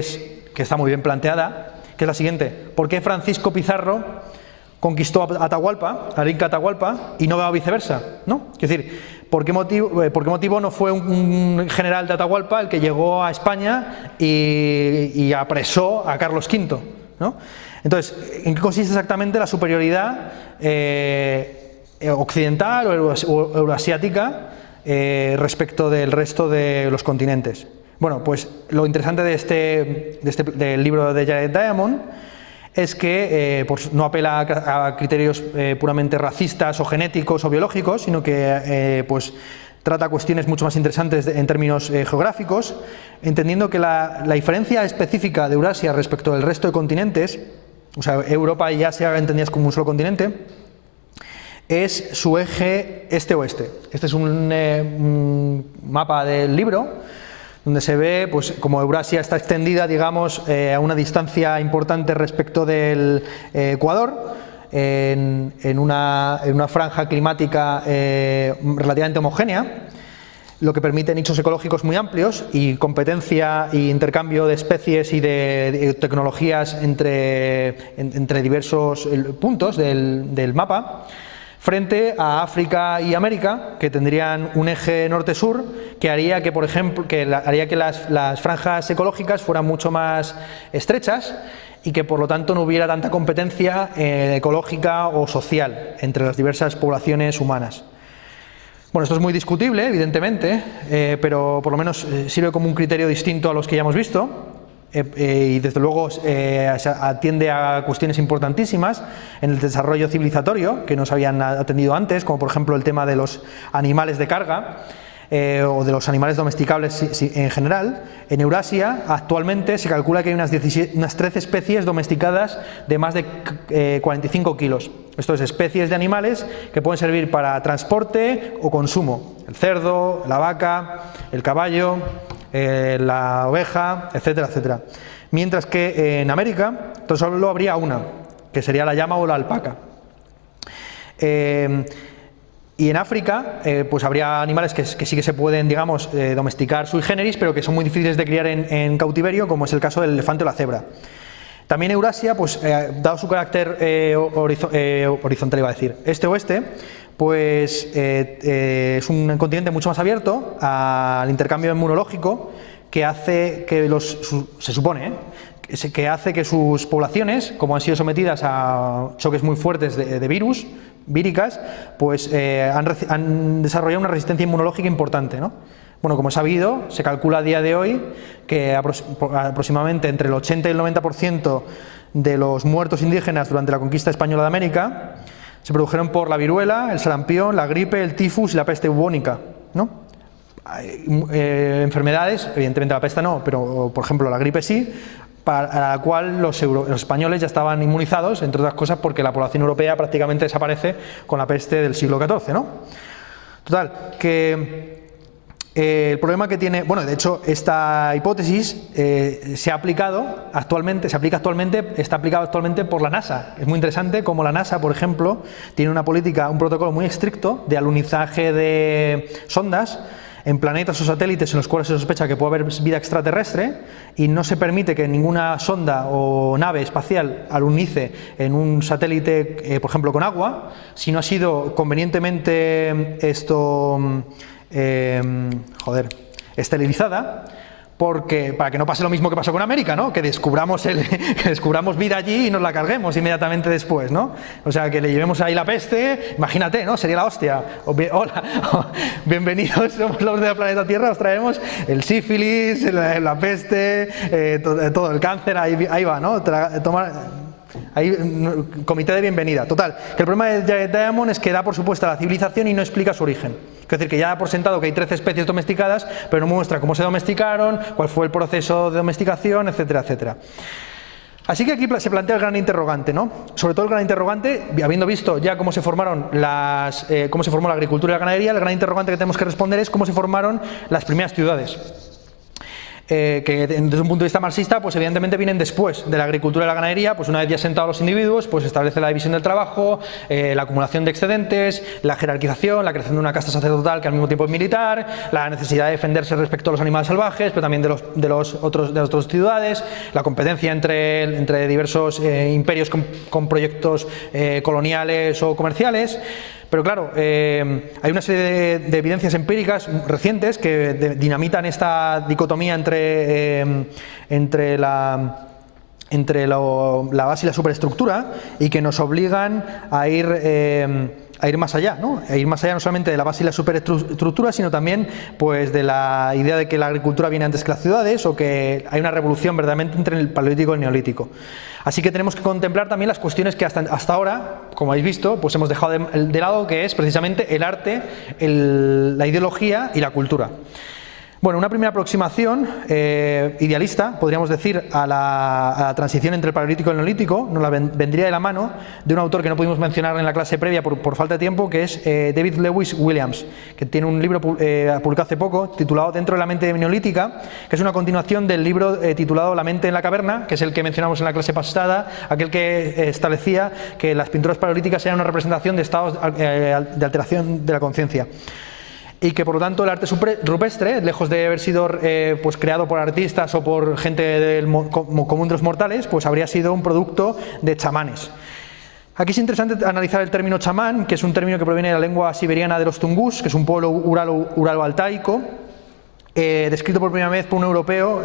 está muy bien planteada, que es la siguiente: ¿por qué Francisco Pizarro conquistó Atahualpa, al Inca Atahualpa, y no viceversa? ¿No? Es decir, ¿por qué motivo no fue un general de Atahualpa el que llegó a España y apresó a Carlos V? ¿No? Entonces, ¿en qué consiste exactamente la superioridad occidental o euroasiática respecto del resto de los continentes? Bueno, pues lo interesante del libro de Jared Diamond es que pues no apela a criterios puramente racistas o genéticos o biológicos, sino que pues trata cuestiones mucho más interesantes en términos geográficos, entendiendo que la diferencia específica de Eurasia respecto del resto de continentes, o sea, Europa y Asia entendidas como un solo continente, es su eje este-oeste. Este es un mapa del libro donde se ve pues como Eurasia está extendida, digamos, a una distancia importante respecto del Ecuador, en una franja climática relativamente homogénea, lo que permite nichos ecológicos muy amplios y competencia e intercambio de especies y de tecnologías entre diversos puntos del mapa, frente a África y América, que tendrían un eje norte-sur que haría que, por ejemplo, las franjas ecológicas fueran mucho más estrechas y que por lo tanto no hubiera tanta competencia ecológica o social entre las diversas poblaciones humanas. Bueno, esto es muy discutible, evidentemente, pero por lo menos sirve como un criterio distinto a los que ya hemos visto. Y desde luego atiende a cuestiones importantísimas en el desarrollo civilizatorio que no se habían atendido antes, como por ejemplo el tema de los animales de carga o de los animales domesticables en general. En Eurasia actualmente se calcula que hay unas 13 especies domesticadas de más de 45 kilos. Esto es, especies de animales que pueden servir para transporte o consumo: el cerdo, la vaca, el caballo, la oveja, etcétera, etcétera. Mientras que en América solo habría una, que sería la llama o la alpaca. Y en África pues habría animales que sí que se pueden, digamos, domesticar sui generis, pero que son muy difíciles de criar en cautiverio, como es el caso del elefante o la cebra. También Eurasia, pues dado su carácter horizontal, iba a decir, este-oeste, pues es un continente mucho más abierto al intercambio inmunológico, que hace que se supone, que hace que sus poblaciones, como han sido sometidas a choques muy fuertes de virus, víricas, pues han desarrollado una resistencia inmunológica importante, ¿no? Bueno, como es sabido, se calcula a día de hoy que aproximadamente entre el 80 y el 90% de los muertos indígenas durante la conquista española de América se produjeron por la viruela, el sarampión, la gripe, el tifus y la peste bubónica, ¿no? Enfermedades, evidentemente la peste no, pero por ejemplo la gripe sí, para la cual los españoles ya estaban inmunizados, entre otras cosas porque la población europea prácticamente desaparece con la peste del siglo XIV, ¿no? Total, que el problema que tiene, bueno, de hecho esta hipótesis se aplica actualmente está aplicado actualmente por la NASA. Es muy interesante cómo la NASA, por ejemplo, tiene un protocolo muy estricto de alunizaje de sondas en planetas o satélites en los cuales se sospecha que puede haber vida extraterrestre y no se permite que ninguna sonda o nave espacial alunice en un satélite, por ejemplo, con agua, si no ha sido convenientemente esterilizada, porque para que no pase lo mismo que pasó con América, ¿no? Que descubramos vida allí y nos la carguemos inmediatamente después, ¿no? O sea, que le llevemos ahí la peste, imagínate, ¿no? Sería la hostia. Hola, bienvenidos, somos los de la planeta Tierra, os traemos el sífilis, la peste, todo el cáncer, ahí va, ¿no? Comité de bienvenida. Total, que el problema de Jared Diamond es que da por supuesta la civilización y no explica su origen. Es decir, que ya da por sentado que hay 13 especies domesticadas, pero no muestra cómo se domesticaron, cuál fue el proceso de domesticación, etcétera, etcétera. Así que aquí se plantea el gran interrogante, ¿no? Sobre todo el gran interrogante, habiendo visto ya cómo se formaron cómo se formó la agricultura y la ganadería, el gran interrogante que tenemos que responder es cómo se formaron las primeras ciudades. Que desde un punto de vista marxista, pues evidentemente vienen después de la agricultura y la ganadería, pues una vez ya sentados los individuos, pues establece la división del trabajo, la acumulación de excedentes, la jerarquización, la creación de una casta sacerdotal que al mismo tiempo es militar, la necesidad de defenderse respecto a los animales salvajes, pero también de las otras ciudades, la competencia entre diversos imperios con proyectos coloniales o comerciales. Pero claro, hay una serie de evidencias empíricas recientes que dinamitan esta dicotomía entre la base y la superestructura y que nos obligan a ir más allá, ¿no? A ir más allá no solamente de la base y la superestructura, sino también pues, de la idea de que la agricultura viene antes que las ciudades o que hay una revolución verdaderamente entre el paleolítico y el neolítico. Así que tenemos que contemplar también las cuestiones que hasta ahora, como habéis visto, pues hemos dejado de lado, que es precisamente el arte, la ideología y la cultura. Bueno, una primera aproximación idealista, podríamos decir, a la transición entre el paleolítico y el neolítico, nos la vendría de la mano de un autor que no pudimos mencionar en la clase previa por falta de tiempo, que es David Lewis Williams, que tiene un libro publicado hace poco titulado Dentro de la mente neolítica, que es una continuación del libro titulado La mente en la caverna, que es el que mencionamos en la clase pasada, aquel que establecía que las pinturas paleolíticas eran una representación de estados de alteración de la conciencia. Y que por lo tanto el arte rupestre, lejos de haber sido pues creado por artistas o por gente del común de los mortales, pues habría sido un producto de chamanes. Aquí es interesante analizar el término chamán, que es un término que proviene de la lengua siberiana de los tungús, que es un pueblo uralo-altaico, descrito por primera vez por un europeo,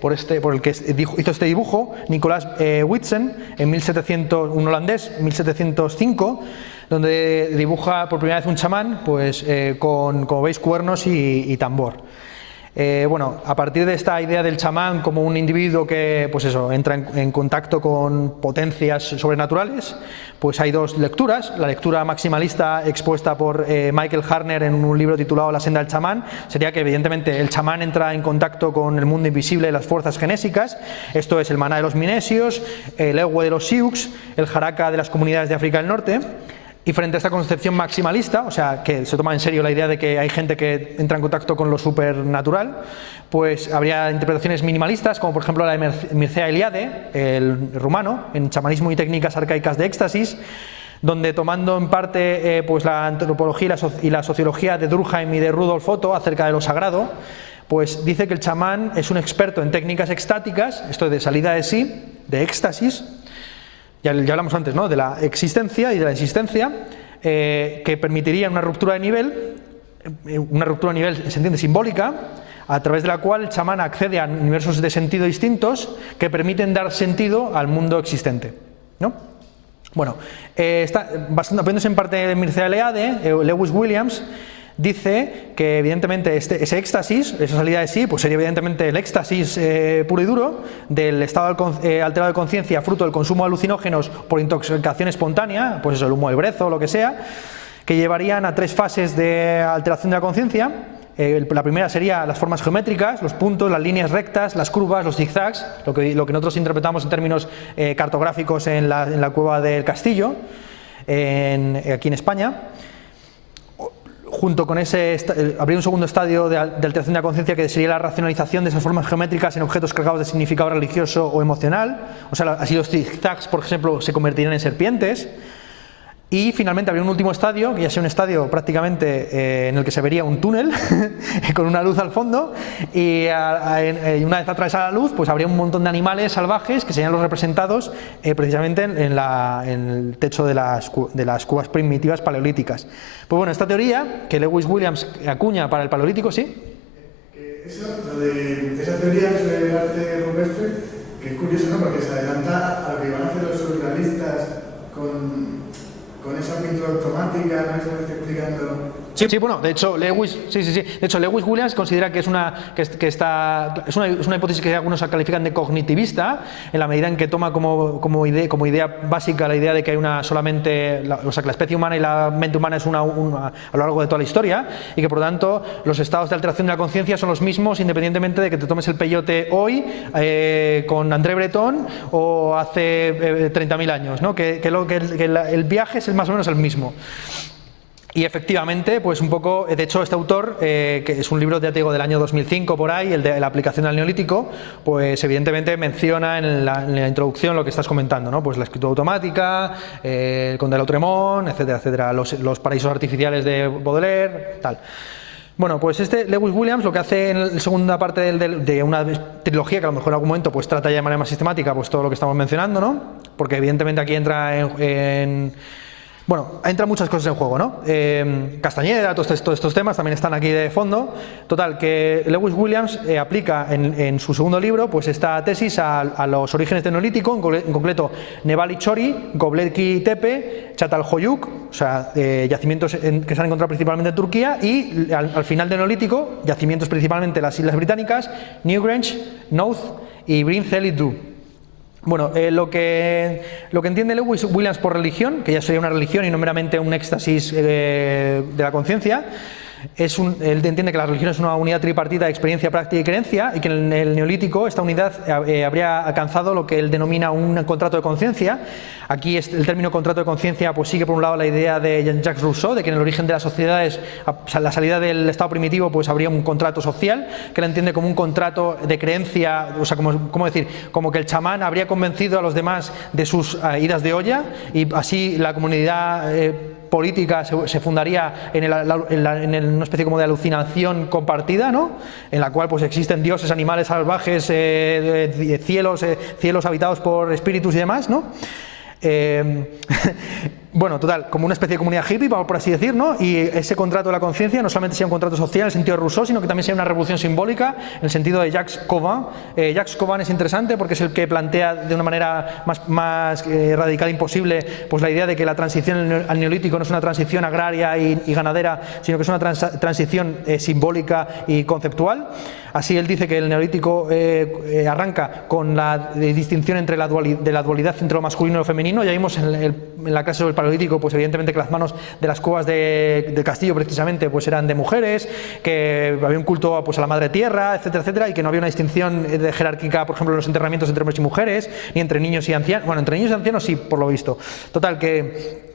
por el que hizo este dibujo, Nicolás Whitsen, un holandés, en 1705, donde dibuja por primera vez un chamán, pues con, como veis, cuernos y tambor. Bueno, a partir de esta idea del chamán como un individuo que, pues eso, entra en contacto con potencias sobrenaturales, pues hay dos lecturas. La lectura maximalista expuesta por Michael Harner en un libro titulado La senda del chamán sería que evidentemente el chamán entra en contacto con el mundo invisible de las fuerzas genésicas. Esto es el maná de los minesios, el ewe de los sioux, el jaraka de las comunidades de África del Norte. Y frente a esta concepción maximalista, o sea, que se toma en serio la idea de que hay gente que entra en contacto con lo supernatural, pues habría interpretaciones minimalistas, como por ejemplo la de Mircea Eliade, el rumano, en Chamanismo y técnicas arcaicas de éxtasis, donde tomando en parte pues la antropología y la sociología de Durkheim y de Rudolf Otto acerca de lo sagrado, pues dice que el chamán es un experto en técnicas extáticas, esto de salida de sí, de éxtasis. Ya hablamos antes, ¿no?, de la existencia y de la existencia, que permitiría una ruptura de nivel, se entiende, simbólica, a través de la cual el chamán accede a universos de sentido distintos que permiten dar sentido al mundo existente, ¿no? Bueno, apoyándose en parte de Mircea Eliade, Lewis Williams dice que evidentemente ese éxtasis, esa salida de sí, pues sería evidentemente el éxtasis puro y duro del estado alterado de conciencia fruto del consumo de alucinógenos por intoxicación espontánea, pues eso, el humo del brezo o lo que sea, que llevarían a tres fases de alteración de la conciencia. La primera sería las formas geométricas, los puntos, las líneas rectas, las curvas, los zigzags, lo que nosotros interpretamos en términos cartográficos en la cueva del Castillo, aquí en España. Junto con habría un segundo estadio de alteración de la conciencia, que sería la racionalización de esas formas geométricas en objetos cargados de significado religioso o emocional. O sea, así los zigzags, por ejemplo, se convertirían en serpientes. Y finalmente habría un último estadio, que ya sea un estadio prácticamente en el que se vería un túnel con una luz al fondo, y una vez atravesada la luz, pues habría un montón de animales salvajes que serían los representados precisamente en el techo de las cuevas primitivas paleolíticas. Pues bueno, esta teoría que Lewis Williams acuña para el paleolítico, ¿sí? Eso, lo de esa teoría del arte rupestre, que es curioso, ¿no? Porque se adelanta a lo que van a hacer los surrealistas con esa pintura automática, ¿no? Eso me está explicando. Sí, bueno, de hecho Lewis Williams considera que es una hipótesis que algunos califican de cognitivista, en la medida en que toma como idea básica la idea de que hay que la especie humana y la mente humana es a lo largo de toda la historia, y que por lo tanto los estados de alteración de la conciencia son los mismos independientemente de que te tomes el peyote hoy con André Breton o hace 30.000 años, ¿no? Que el viaje es más o menos el mismo. Y efectivamente, pues un poco, de hecho este autor, que es un libro del año 2005 por ahí, el de la aplicación al neolítico, pues evidentemente menciona en la introducción lo que estás comentando, ¿no? Pues la escritura automática, el Conde de Lautremont, etcétera, etcétera, los paraísos artificiales de Baudelaire, tal. Bueno, pues Lewis Williams lo que hace en la segunda parte de una trilogía, que a lo mejor en algún momento pues trata ya de manera más sistemática pues todo lo que estamos mencionando, ¿no? Porque evidentemente aquí entra entran muchas cosas en juego, ¿no? Castañeda, todos estos temas también están aquí de fondo. Total, que Lewis Williams aplica en su segundo libro pues esta tesis a los orígenes del neolítico, en concreto Nebali Chori, Göbekli Tepe, Çatalhöyük, o sea, yacimientos que se han encontrado principalmente en Turquía, y al final del neolítico, yacimientos principalmente en las Islas Británicas, Newgrange, Knowth y Bryn Celyn Dhu. Bueno, lo que entiende Lewis Williams por religión, que ya sería una religión y no meramente un éxtasis de la conciencia, él entiende que la religión es una unidad tripartita de experiencia, práctica y creencia, y que en el neolítico esta unidad habría alcanzado lo que él denomina un contrato de conciencia. Aquí el término contrato de conciencia pues sigue por un lado la idea de Jean-Jacques Rousseau, de que en el origen de las sociedades, a la salida del estado primitivo, pues habría un contrato social, que él entiende como un contrato de creencia, o sea, como que el chamán habría convencido a los demás de sus idas de olla, y así la comunidad política se fundaría en una especie como de alucinación compartida, ¿no? En la cual pues existen dioses, animales salvajes, cielos habitados por espíritus y demás, ¿no? Bueno, total, como una especie de comunidad hippie, por así decir, ¿no? Y ese contrato de la conciencia no solamente sea un contrato social en el sentido de Rousseau, sino que también sea una revolución simbólica en el sentido de Jacques Cauvin. Jacques Cauvin es interesante porque es el que plantea de una manera más radical e imposible pues la idea de que la transición al neolítico no es una transición agraria y ganadera, sino que es una transición simbólica y conceptual. Así él dice que el neolítico arranca con la distinción entre la dualidad entre lo masculino y lo femenino. Ya vimos en la clase sobre el paleolítico, pues evidentemente que las manos de las cuevas del castillo precisamente pues eran de mujeres, que había un culto pues a la madre tierra, etcétera, etcétera, y que no había una distinción jerárquica, por ejemplo, en los enterramientos entre hombres y mujeres, ni entre niños y ancianos. Bueno, entre niños y ancianos sí, por lo visto. Total, que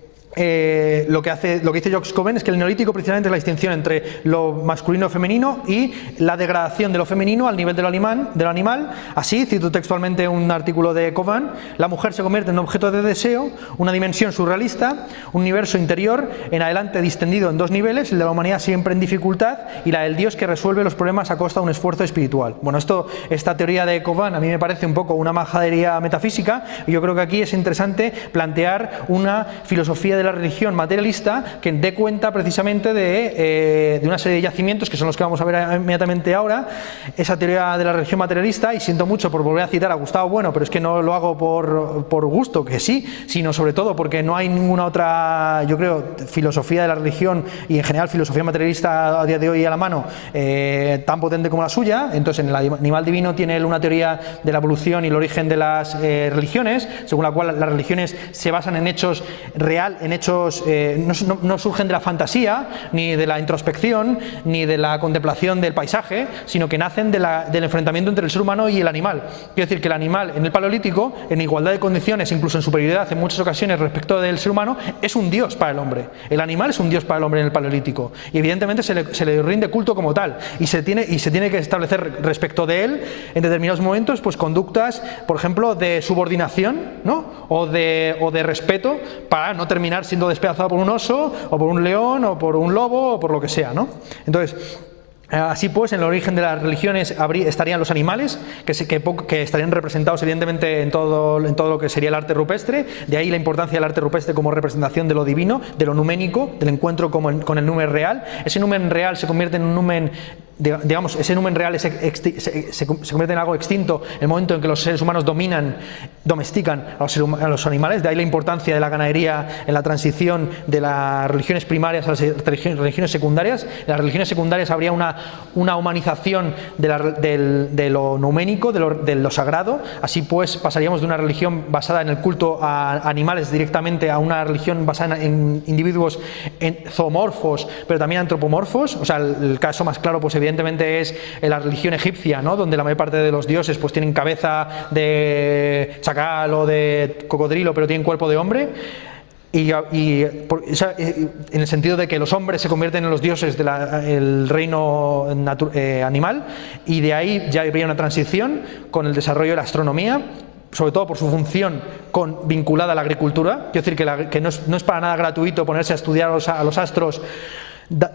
lo que dice Jacques Cauvin es que el neolítico precisamente es la distinción entre lo masculino y femenino y la degradación de lo femenino al nivel de lo animal. Así, cito textualmente un artículo de Cauvin: la mujer se convierte en un objeto de deseo, una dimensión surrealista, un universo interior en adelante distendido en dos niveles, el de la humanidad siempre en dificultad y la del Dios que resuelve los problemas a costa de un esfuerzo espiritual. Bueno, esta teoría de Cauvin a mí me parece un poco una majadería metafísica, y yo creo que aquí es interesante plantear una filosofía de la religión materialista que dé cuenta precisamente de una serie de yacimientos que son los que vamos a ver inmediatamente ahora. Esa teoría de la religión materialista, y siento mucho por volver a citar a Gustavo Bueno, pero es que no lo hago por gusto, que sí, sino sobre todo porque no hay ninguna otra, yo creo, filosofía de la religión y en general filosofía materialista a día de hoy a la mano tan potente como la suya. Entonces en el animal divino tiene él una teoría de la evolución y el origen de las religiones, según la cual las religiones se basan en hechos no surgen de la fantasía, ni de la introspección, ni de la contemplación del paisaje, sino que nacen del enfrentamiento entre el ser humano y el animal. Quiero decir que el animal en el paleolítico, en igualdad de condiciones, incluso en superioridad en muchas ocasiones respecto del ser humano, es un dios para el hombre. El animal es un dios para el hombre en el paleolítico, y evidentemente se le rinde culto como tal, y se tiene que establecer respecto de él en determinados momentos pues conductas, por ejemplo, de subordinación, ¿no? o de respeto, para no terminar siendo despedazado por un oso, o por un león, o por un lobo, o por lo que sea, ¿no? Entonces, así pues, en el origen de las religiones estarían los animales, que estarían representados evidentemente en todo lo que sería el arte rupestre. De ahí la importancia del arte rupestre como representación de lo divino, de lo numénico, del encuentro con el numen real. Ese numen real se convierte en un numen, digamos, ese numen real se convierte en algo extinto en el momento en que los seres humanos domestican a los animales. De ahí la importancia de la ganadería en la transición de las religiones primarias a las religiones secundarias. En las religiones secundarias habría una humanización de lo numénico, de lo sagrado. Así pues, pasaríamos de una religión basada en el culto a animales directamente a una religión basada en individuos zoomorfos, pero también antropomorfos. O sea, el caso más claro, pues evidentemente es la religión egipcia, ¿no? Donde la mayor parte de los dioses pues tienen cabeza de chacal o de cocodrilo, pero tienen cuerpo de hombre. En el sentido de que los hombres se convierten en los dioses del reino animal, y de ahí ya habría una transición con el desarrollo de la astronomía, sobre todo por su función vinculada a la agricultura. Quiero decir que no es para nada gratuito ponerse a estudiar a los astros,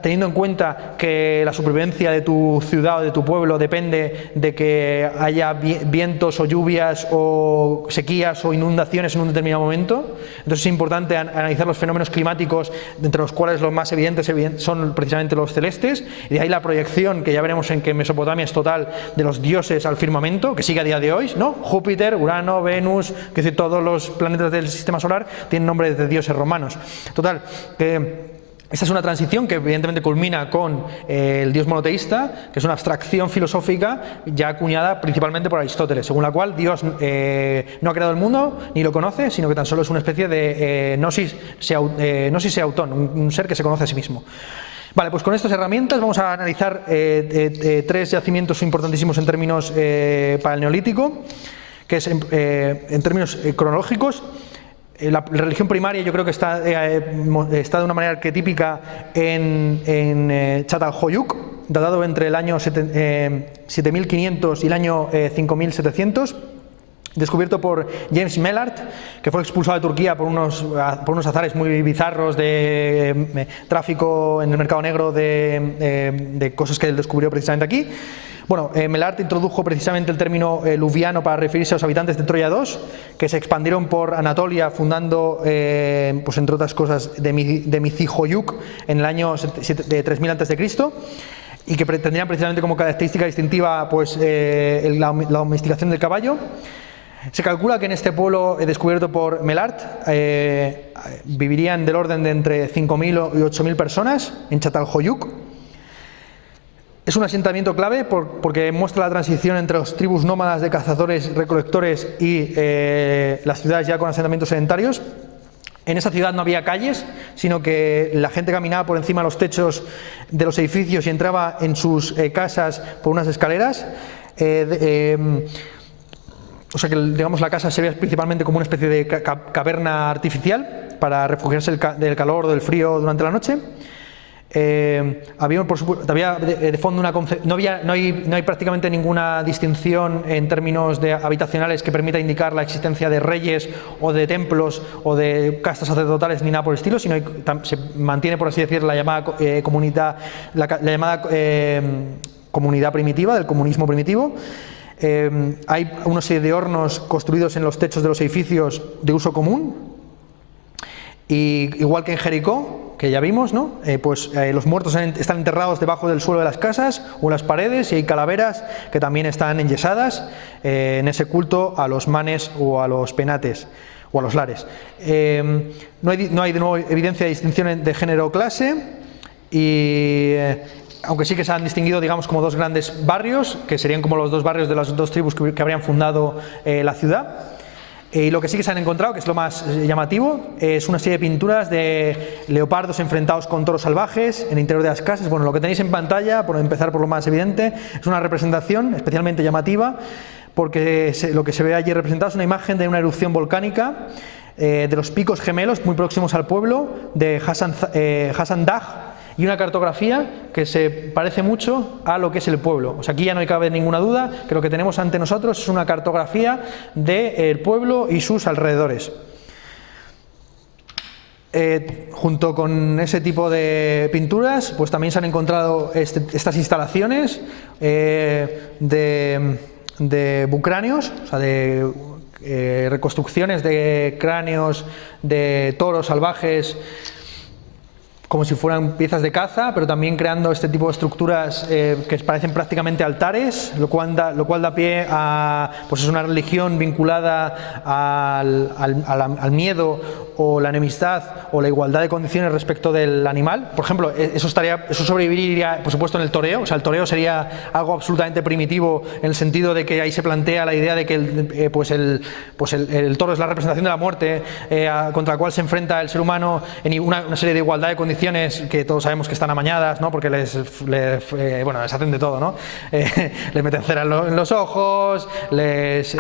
teniendo en cuenta que la supervivencia de tu ciudad o de tu pueblo depende de que haya vientos o lluvias o sequías o inundaciones en un determinado momento. Entonces es importante analizar los fenómenos climáticos, entre los cuales los más evidentes son precisamente los celestes, y de ahí la proyección, que ya veremos en que Mesopotamia es total, de los dioses al firmamento, que sigue a día de hoy, ¿no? Júpiter, Urano, Venus, que decir, todos los planetas del sistema solar tienen nombres de dioses romanos. Total, que esta es una transición que evidentemente culmina con el Dios monoteísta, que es una abstracción filosófica ya acuñada principalmente por Aristóteles, según la cual Dios no ha creado el mundo ni lo conoce, sino que tan solo es una especie de gnosis autón, un ser que se conoce a sí mismo. Vale, pues con estas herramientas vamos a analizar tres yacimientos importantísimos en términos para el Neolítico, que es en términos cronológicos. La religión primaria yo creo que está de una manera arquetípica en Çatalhöyük, datado entre el año 7500 y el año 5700, descubierto por James Mellard, que fue expulsado de Turquía por unos azares muy bizarros de tráfico en el mercado negro de cosas que él descubrió precisamente aquí. Bueno, Mellard introdujo precisamente el término luviano para referirse a los habitantes de Troya II, que se expandieron por Anatolia, fundando, pues entre otras cosas, Demicihoyuk en el año 3000 a.C., y que tendrían precisamente como característica distintiva pues, la domesticación del caballo. Se calcula que en este pueblo descubierto por Mellard vivirían del orden de entre 5.000 y 8.000 personas en Çatalhöyük. Es un asentamiento clave porque muestra la transición entre las tribus nómadas de cazadores, recolectores y las ciudades ya con asentamientos sedentarios. En esa ciudad no había calles, sino que la gente caminaba por encima de los techos de los edificios y entraba en sus casas por unas escaleras. O sea que, digamos, la casa se ve principalmente como una especie de caverna artificial para refugiarse del calor o del frío durante la noche. Había de fondo no hay prácticamente ninguna distinción en términos habitacionales que permita indicar la existencia de reyes o de templos o de castas sacerdotales ni nada por el estilo, sino se mantiene, por así decir, la llamada comunidad primitiva, del comunismo primitivo. Hay una serie de hornos construidos en los techos de los edificios de uso común, y igual que en Jericó, que ya vimos, ¿no? Los muertos están enterrados debajo del suelo de las casas o en las paredes, y hay calaveras que también están enyesadas en ese culto a los manes o a los penates o a los lares. No hay de nuevo evidencia de distinción de género o clase, y aunque sí que se han distinguido, digamos, como dos grandes barrios, que serían como los dos barrios de las dos tribus que habrían fundado la ciudad. Y lo que sí que se han encontrado, que es lo más llamativo, es una serie de pinturas de leopardos enfrentados con toros salvajes en el interior de las casas. Bueno, lo que tenéis en pantalla, por empezar por lo más evidente, es una representación especialmente llamativa, porque lo que se ve allí representado es una imagen de una erupción volcánica de los picos gemelos muy próximos al pueblo de Hasan Dagh, y una cartografía que se parece mucho a lo que es el pueblo. O sea, aquí ya no cabe ninguna duda que lo que tenemos ante nosotros es una cartografía del pueblo y sus alrededores. Junto con ese tipo de pinturas, pues también se han encontrado estas instalaciones de bucráneos, o sea, de reconstrucciones de cráneos de toros salvajes, como si fueran piezas de caza, pero también creando este tipo de estructuras que parecen prácticamente altares, lo cual da pie a, pues es una religión vinculada al miedo o la enemistad o la igualdad de condiciones respecto del animal. Por ejemplo, eso sobreviviría, por supuesto, en el toreo. O sea, el toreo sería algo absolutamente primitivo en el sentido de que ahí se plantea la idea de que el toro es la representación de la muerte contra la cual se enfrenta el ser humano en una serie de igualdad de condiciones que todos sabemos que están amañadas, ¿no? Porque les hacen de todo, ¿no? Les meten cera en los ojos, les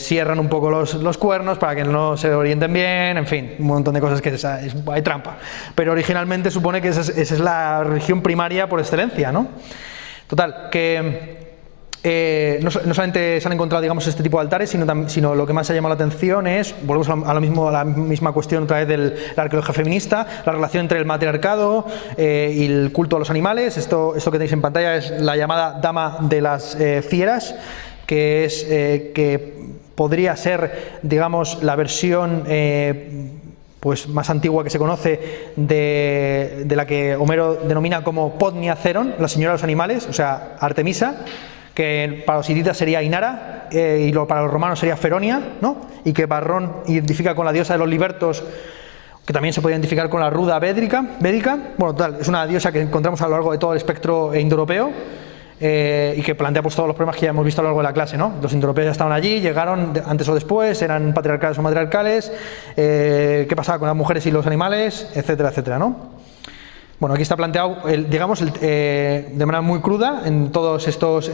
cierran un poco los cuernos para que no se orienten bien, en fin, un montón de cosas que hay trampa. Pero originalmente supone que esa es la religión primaria por excelencia, ¿no? Total, que no solamente se han encontrado, digamos, este tipo de altares, sino lo que más ha llamado la atención es, volvemos a la misma cuestión otra vez de la arqueología feminista, la relación entre el matriarcado y el culto a los animales. Esto que tenéis en pantalla es la llamada Dama de las Fieras, que podría ser, digamos, la versión pues más antigua que se conoce de la que Homero denomina como Podnia Ceron, la señora de los animales, o sea, Artemisa, que para los hititas sería Inara y para los romanos sería Feronia, ¿no? Y que Varrón identifica con la diosa de los libertos, que también se puede identificar con la ruda védica. Bueno, total, es una diosa que encontramos a lo largo de todo el espectro indoeuropeo y que plantea pues todos los problemas que ya hemos visto a lo largo de la clase, ¿no? Los indoeuropeos ya estaban allí, llegaron antes o después, eran patriarcales o matriarcales, qué pasaba con las mujeres y los animales, etcétera, etcétera, ¿no? Bueno, aquí está planteado, de manera muy cruda en todas estas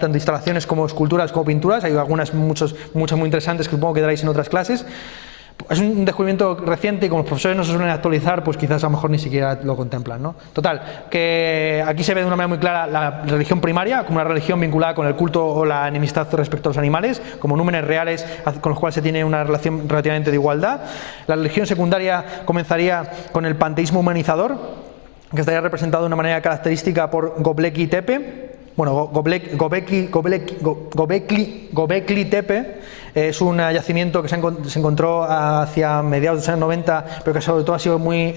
tanto instalaciones como esculturas como pinturas. Hay muchas muy interesantes que supongo que daréis en otras clases. Es un descubrimiento reciente y como los profesores no se suelen actualizar, pues quizás a lo mejor ni siquiera lo contemplan, ¿no? Total, que aquí se ve de una manera muy clara la religión primaria como una religión vinculada con el culto o la enemistad respecto a los animales, como números reales con los cuales se tiene una relación relativamente de igualdad. La religión secundaria comenzaría con el panteísmo humanizador, que estaría representado de una manera característica por Göbekli Tepe. Bueno, Göbekli Tepe es un yacimiento que se encontró hacia mediados de los años 90, pero que sobre todo ha sido muy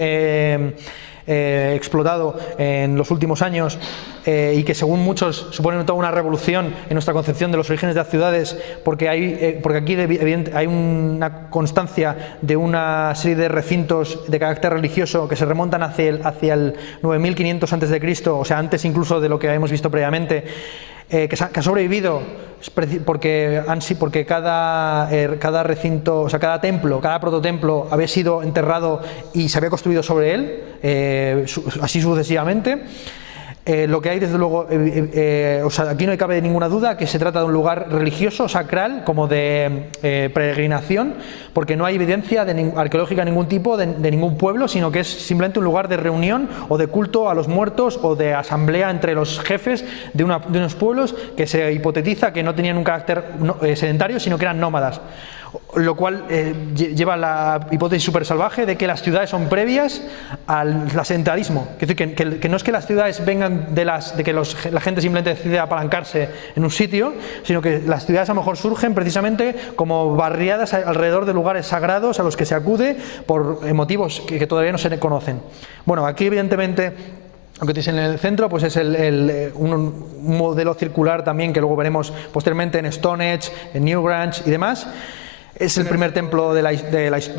explotado en los últimos años y que según muchos supone toda una revolución en nuestra concepción de los orígenes de las ciudades, porque aquí hay una constancia de una serie de recintos de carácter religioso que se remontan hacia el 9500 a.C., o sea, antes incluso de lo que hemos visto previamente, que ha sobrevivido porque cada recinto, o sea, cada templo, cada prototemplo había sido enterrado y se había construido sobre él, así sucesivamente. Lo que hay, desde luego, o sea, aquí no cabe ninguna duda que se trata de un lugar religioso, sacral, como de peregrinación, porque no hay evidencia arqueológica de ningún tipo, de ningún pueblo, sino que es simplemente un lugar de reunión o de culto a los muertos o de asamblea entre los jefes de unos pueblos que se hipotetiza que no tenían un carácter sedentario, sino que eran nómadas. Lo cual lleva a la hipótesis súper salvaje de que las ciudades son previas al sedentarismo. Es decir, que no es que las ciudades vengan de que la gente simplemente decide apalancarse en un sitio, sino que las ciudades a lo mejor surgen precisamente como barriadas alrededor de lugares sagrados a los que se acude por motivos que todavía no se conocen. Bueno, aquí evidentemente lo que tenéis en el centro pues es un modelo circular también que luego veremos posteriormente en Stonehenge, en Newgrange y demás. Es el primer templo de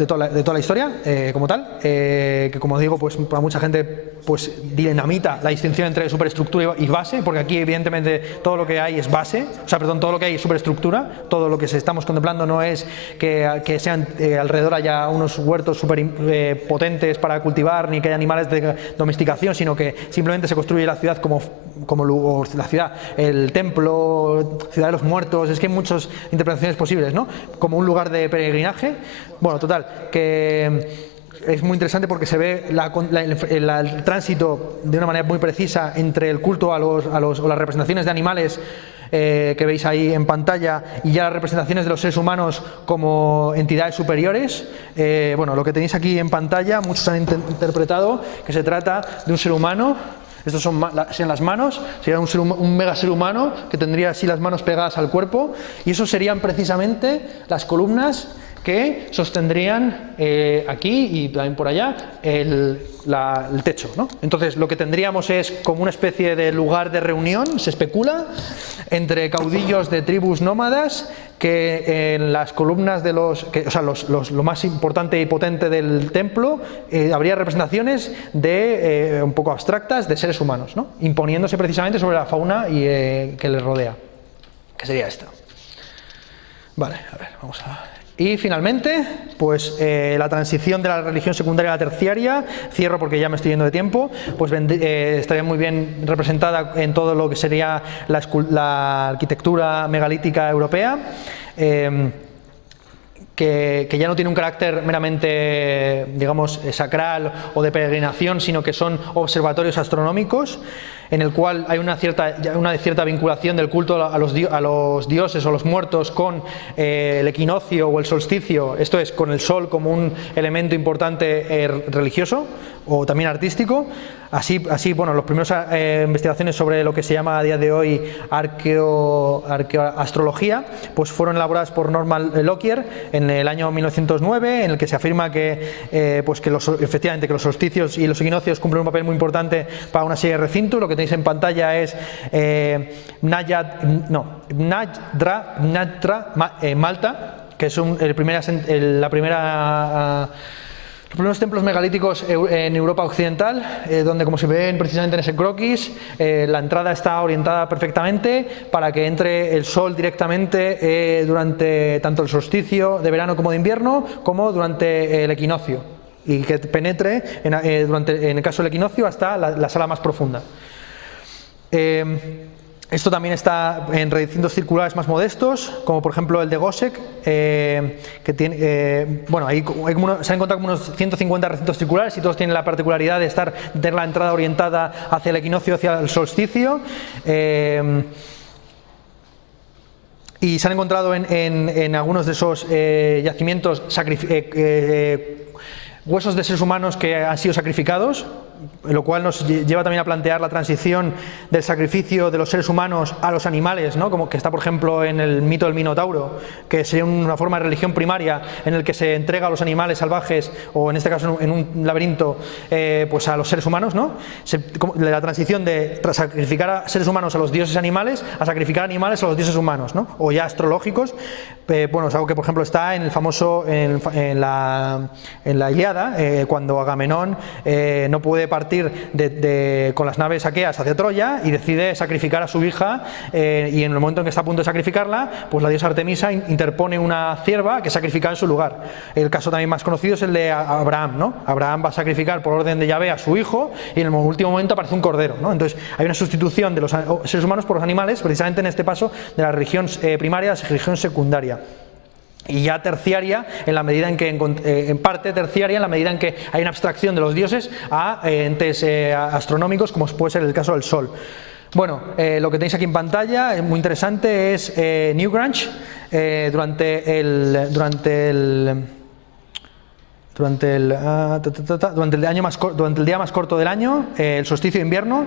toda la historia, como tal, que como digo, pues para mucha gente pues dinamita la distinción entre superestructura y base, porque aquí evidentemente todo lo que hay es base, o sea, perdón, todo lo que hay es superestructura, todo lo que estamos contemplando no es que sean alrededor haya unos huertos súper potentes para cultivar, ni que haya animales de domesticación, sino que simplemente se construye la ciudad como la ciudad, el templo, ciudad de los muertos, es que hay muchas interpretaciones posibles, ¿no? Como un lugar de peregrinaje. Bueno, total, que es muy interesante porque se ve el tránsito de una manera muy precisa entre el culto a las representaciones de animales que veis ahí en pantalla y ya las representaciones de los seres humanos como entidades superiores. Bueno, lo que tenéis aquí en pantalla, muchos han interpretado que se trata de un ser humano. Estos serían las manos, sería un mega ser humano que tendría así las manos pegadas al cuerpo, y eso serían precisamente las columnas que sostendrían aquí y también por allá el techo, ¿no? Entonces lo que tendríamos es como una especie de lugar de reunión, se especula, entre caudillos de tribus nómadas, que en las columnas de lo más importante y potente del templo habría representaciones de un poco abstractas de seres humanos, ¿no? Imponiéndose precisamente sobre la fauna que les rodea, que sería esta. Vale, a ver, vamos a... Y finalmente, pues la transición de la religión secundaria a la terciaria, cierro porque ya me estoy yendo de tiempo, pues estaría muy bien representada en todo lo que sería la arquitectura megalítica europea, que ya no tiene un carácter meramente, digamos, sacral o de peregrinación, sino que son observatorios astronómicos, en el cual hay una cierta vinculación del culto a los dioses o los muertos con el equinoccio o el solsticio, esto es, con el sol como un elemento importante religioso o también artístico. Así bueno, las primeras investigaciones sobre lo que se llama a día de hoy arqueoastrología, pues fueron elaboradas por Norman Lockyer en el año 1909, en el que se afirma que efectivamente que los solsticios y los equinoccios cumplen un papel muy importante para una serie de recintos. Lo que tenéis en pantalla es Malta, que es los primeros templos megalíticos en Europa occidental, donde, como se ven precisamente en ese croquis, la entrada está orientada perfectamente para que entre el sol directamente durante tanto el solsticio de verano como de invierno, como durante el equinoccio, y que penetre en el caso del equinoccio hasta la sala más profunda. Esto también está en recintos circulares más modestos, como por ejemplo el de Gossec, que tiene, ahí se han encontrado como unos 150 recintos circulares y todos tienen la particularidad de tener la entrada orientada hacia el equinoccio, hacia el solsticio. Y se han encontrado en algunos de esos yacimientos huesos de seres humanos que han sido sacrificados, lo cual nos lleva también a plantear la transición del sacrificio de los seres humanos a los animales, ¿no? Como que está, por ejemplo, en el mito del Minotauro, que sería una forma de religión primaria en el que se entrega a los animales salvajes, o en este caso en un laberinto, pues a los seres humanos, ¿no? La transición de sacrificar a seres humanos a los dioses animales a sacrificar animales a los dioses humanos, ¿no? O ya astrológicos. Bueno, es algo que, por ejemplo, está en el famoso en la Ilíada, cuando Agamenón no puede partir con las naves aqueas hacia Troya y decide sacrificar a su hija, y en el momento en que está a punto de sacrificarla, pues la diosa Artemisa interpone una cierva que sacrifica en su lugar. El caso también más conocido es el de Abraham, ¿no? Abraham va a sacrificar por orden de Yahvé a su hijo y en el último momento aparece un cordero, ¿no? Entonces hay una sustitución de los seres humanos por los animales, precisamente en este paso de la religión primaria a la religión secundaria. Y ya terciaria en la medida en que, en parte terciaria en la medida en que hay una abstracción de los dioses a entes astronómicos, como puede ser el caso del Sol. Bueno, lo que tenéis aquí en pantalla, muy interesante, es Newgrange, durante el día más corto del año, el solsticio de invierno.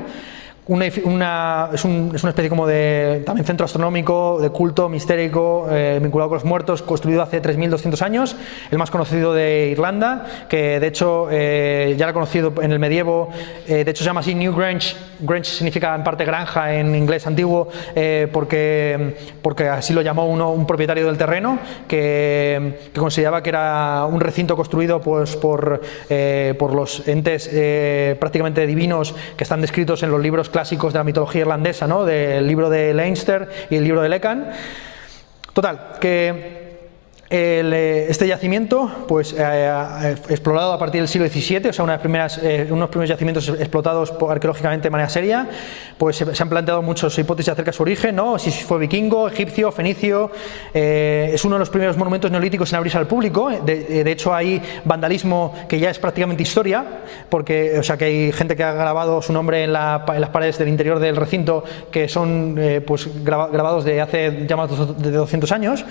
Es una especie como de también centro astronómico, de culto mistérico, vinculado con los muertos, construido hace 3.200 años, el más conocido de Irlanda, que de hecho ya era conocido en el medievo, de hecho se llama así Newgrange. Grange significa en parte granja en inglés antiguo, porque así lo llamó un propietario del terreno, que consideraba que era un recinto construido pues por los entes prácticamente divinos que están descritos en los libros clásicos de la mitología irlandesa, ¿no? Del libro de Leinster y el libro de Lecan. Total, que Este yacimiento, pues explorado a partir del siglo XVII, o sea, unos primeros yacimientos explotados arqueológicamente de manera seria, pues se han planteado muchas hipótesis acerca de su origen, ¿no? Si fue vikingo, egipcio, fenicio. Es uno de los primeros monumentos neolíticos en abrirse al público. De hecho, hay vandalismo que ya es prácticamente historia, porque, o sea, que hay gente que ha grabado su nombre en las paredes del interior del recinto, que son pues grabados de hace ya más de 200 años.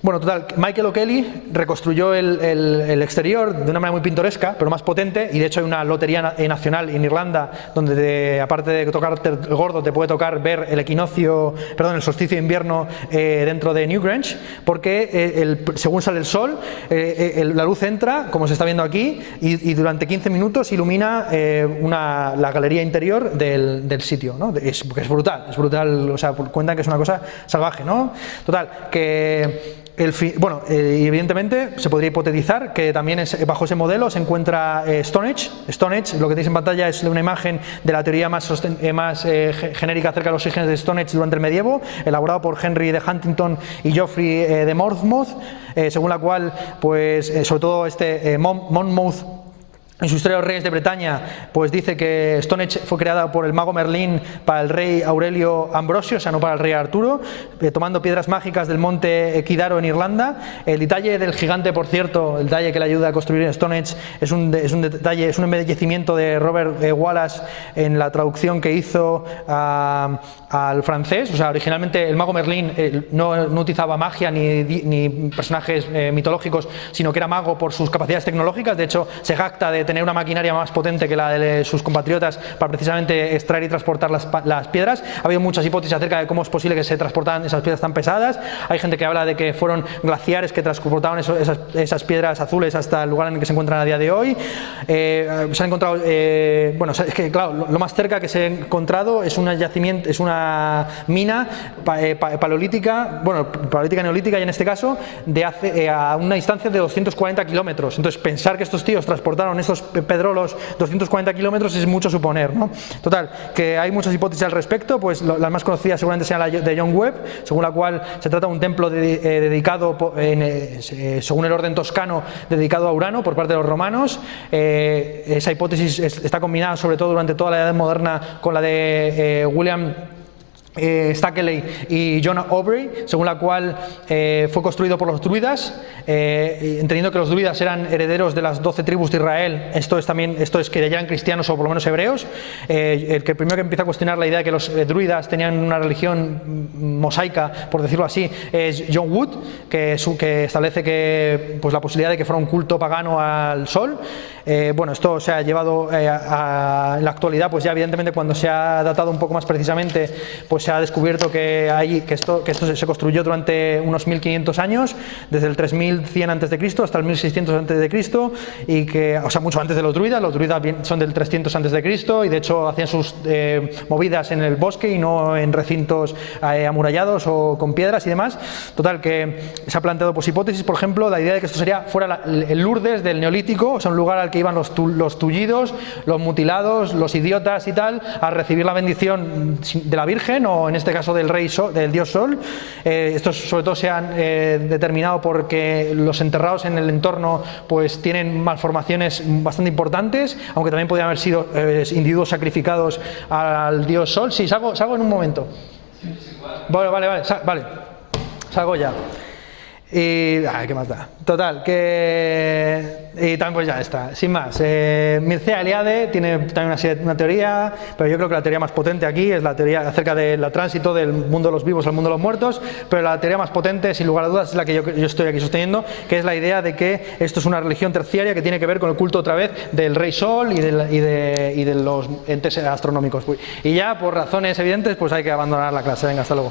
Bueno, total, Michael O'Kelly reconstruyó el exterior de una manera muy pintoresca, pero más potente, y de hecho hay una lotería nacional en Irlanda donde aparte de tocarte el gordo te puede tocar ver el el solsticio de invierno dentro de Newgrange, porque según sale el sol, la luz entra, como se está viendo aquí, y durante 15 minutos ilumina la galería interior del sitio, ¿no? Es brutal, o sea, cuentan que es una cosa salvaje, ¿no? Total, que evidentemente se podría hipotetizar que también bajo ese modelo se encuentra Stonehenge. Stonehenge, lo que tenéis en pantalla es una imagen de la teoría más genérica acerca de los orígenes de Stonehenge durante el medievo, elaborado por Henry de Huntington y Geoffrey de Monmouth, según la cual, pues, sobre todo Monmouth, en su Historia de los Reyes de Bretaña, pues dice que Stonehenge fue creada por el mago Merlín para el rey Aurelio Ambrosio, o sea, no para el rey Arturo, tomando piedras mágicas del monte Kidaro en Irlanda. El detalle del gigante, por cierto, el detalle que le ayuda a construir Stonehenge, es un embellecimiento de Robert Wallace en la traducción que hizo al francés. O sea, originalmente el mago Merlín no utilizaba magia ni personajes mitológicos, sino que era mago por sus capacidades tecnológicas. De hecho, se jacta de tener una maquinaria más potente que la de sus compatriotas para precisamente extraer y transportar las piedras. Ha habido muchas hipótesis acerca de cómo es posible que se transportaran esas piedras tan pesadas. Hay gente que habla de que fueron glaciares que transportaban esas piedras azules hasta el lugar en el que se encuentran a día de hoy. Se han encontrado, bueno, es que claro, lo más cerca que se ha encontrado es una mina paleolítica, bueno, paleolítica neolítica, y en este caso a una distancia de 240 kilómetros. Entonces, pensar que estos tíos transportaron estos pedrolos 240 kilómetros es mucho suponer, ¿no? Total, que hay muchas hipótesis al respecto, pues las más conocidas seguramente sean la de John Webb, según la cual se trata de un templo dedicado, según el orden toscano, dedicado a Urano por parte de los romanos. Esa hipótesis está combinada sobre todo durante toda la Edad Moderna con la de William Stackeley y John Aubrey, según la cual fue construido por los druidas, entendiendo que los druidas eran herederos de las 12 tribus de Israel. Esto es que ya eran cristianos o por lo menos hebreos. El primero que empieza a cuestionar la idea de que los druidas tenían una religión mosaica, por decirlo así, es John Wood, que establece que, pues, la posibilidad de que fuera un culto pagano al sol. Bueno, esto se ha llevado en la actualidad, pues ya evidentemente cuando se ha datado un poco más precisamente, pues se ha descubierto que esto se construyó durante unos 1500 años, desde el 3100 a.C. hasta el 1600 a.C., y que, o sea, mucho antes de los druidas son del 300 a.C., y de hecho hacían sus movidas en el bosque y no en recintos amurallados o con piedras y demás. Total, que se ha planteado, pues, hipótesis, por ejemplo, la idea de que esto fuera el Lourdes del Neolítico, o sea, un lugar al que iban los tullidos, los mutilados, los idiotas y tal, a recibir la bendición de la Virgen, o en este caso del dios Sol. Estos sobre todo se han determinado porque los enterrados en el entorno, pues, tienen malformaciones bastante importantes, aunque también podrían haber sido individuos sacrificados al dios Sol. Sí, salgo en un momento. Vale, salgo ya. Y ¿qué más da? Total, y también pues ya está, sin más. Mircea Eliade tiene también una teoría, pero yo creo que la teoría más potente aquí es la teoría acerca del tránsito del mundo de los vivos al mundo de los muertos, pero la teoría más potente, sin lugar a dudas, es la que yo estoy aquí sosteniendo, que es la idea de que esto es una religión terciaria que tiene que ver con el culto otra vez del rey Sol y de los entes astronómicos. Y ya, por razones evidentes, pues hay que abandonar la clase. Venga, hasta luego.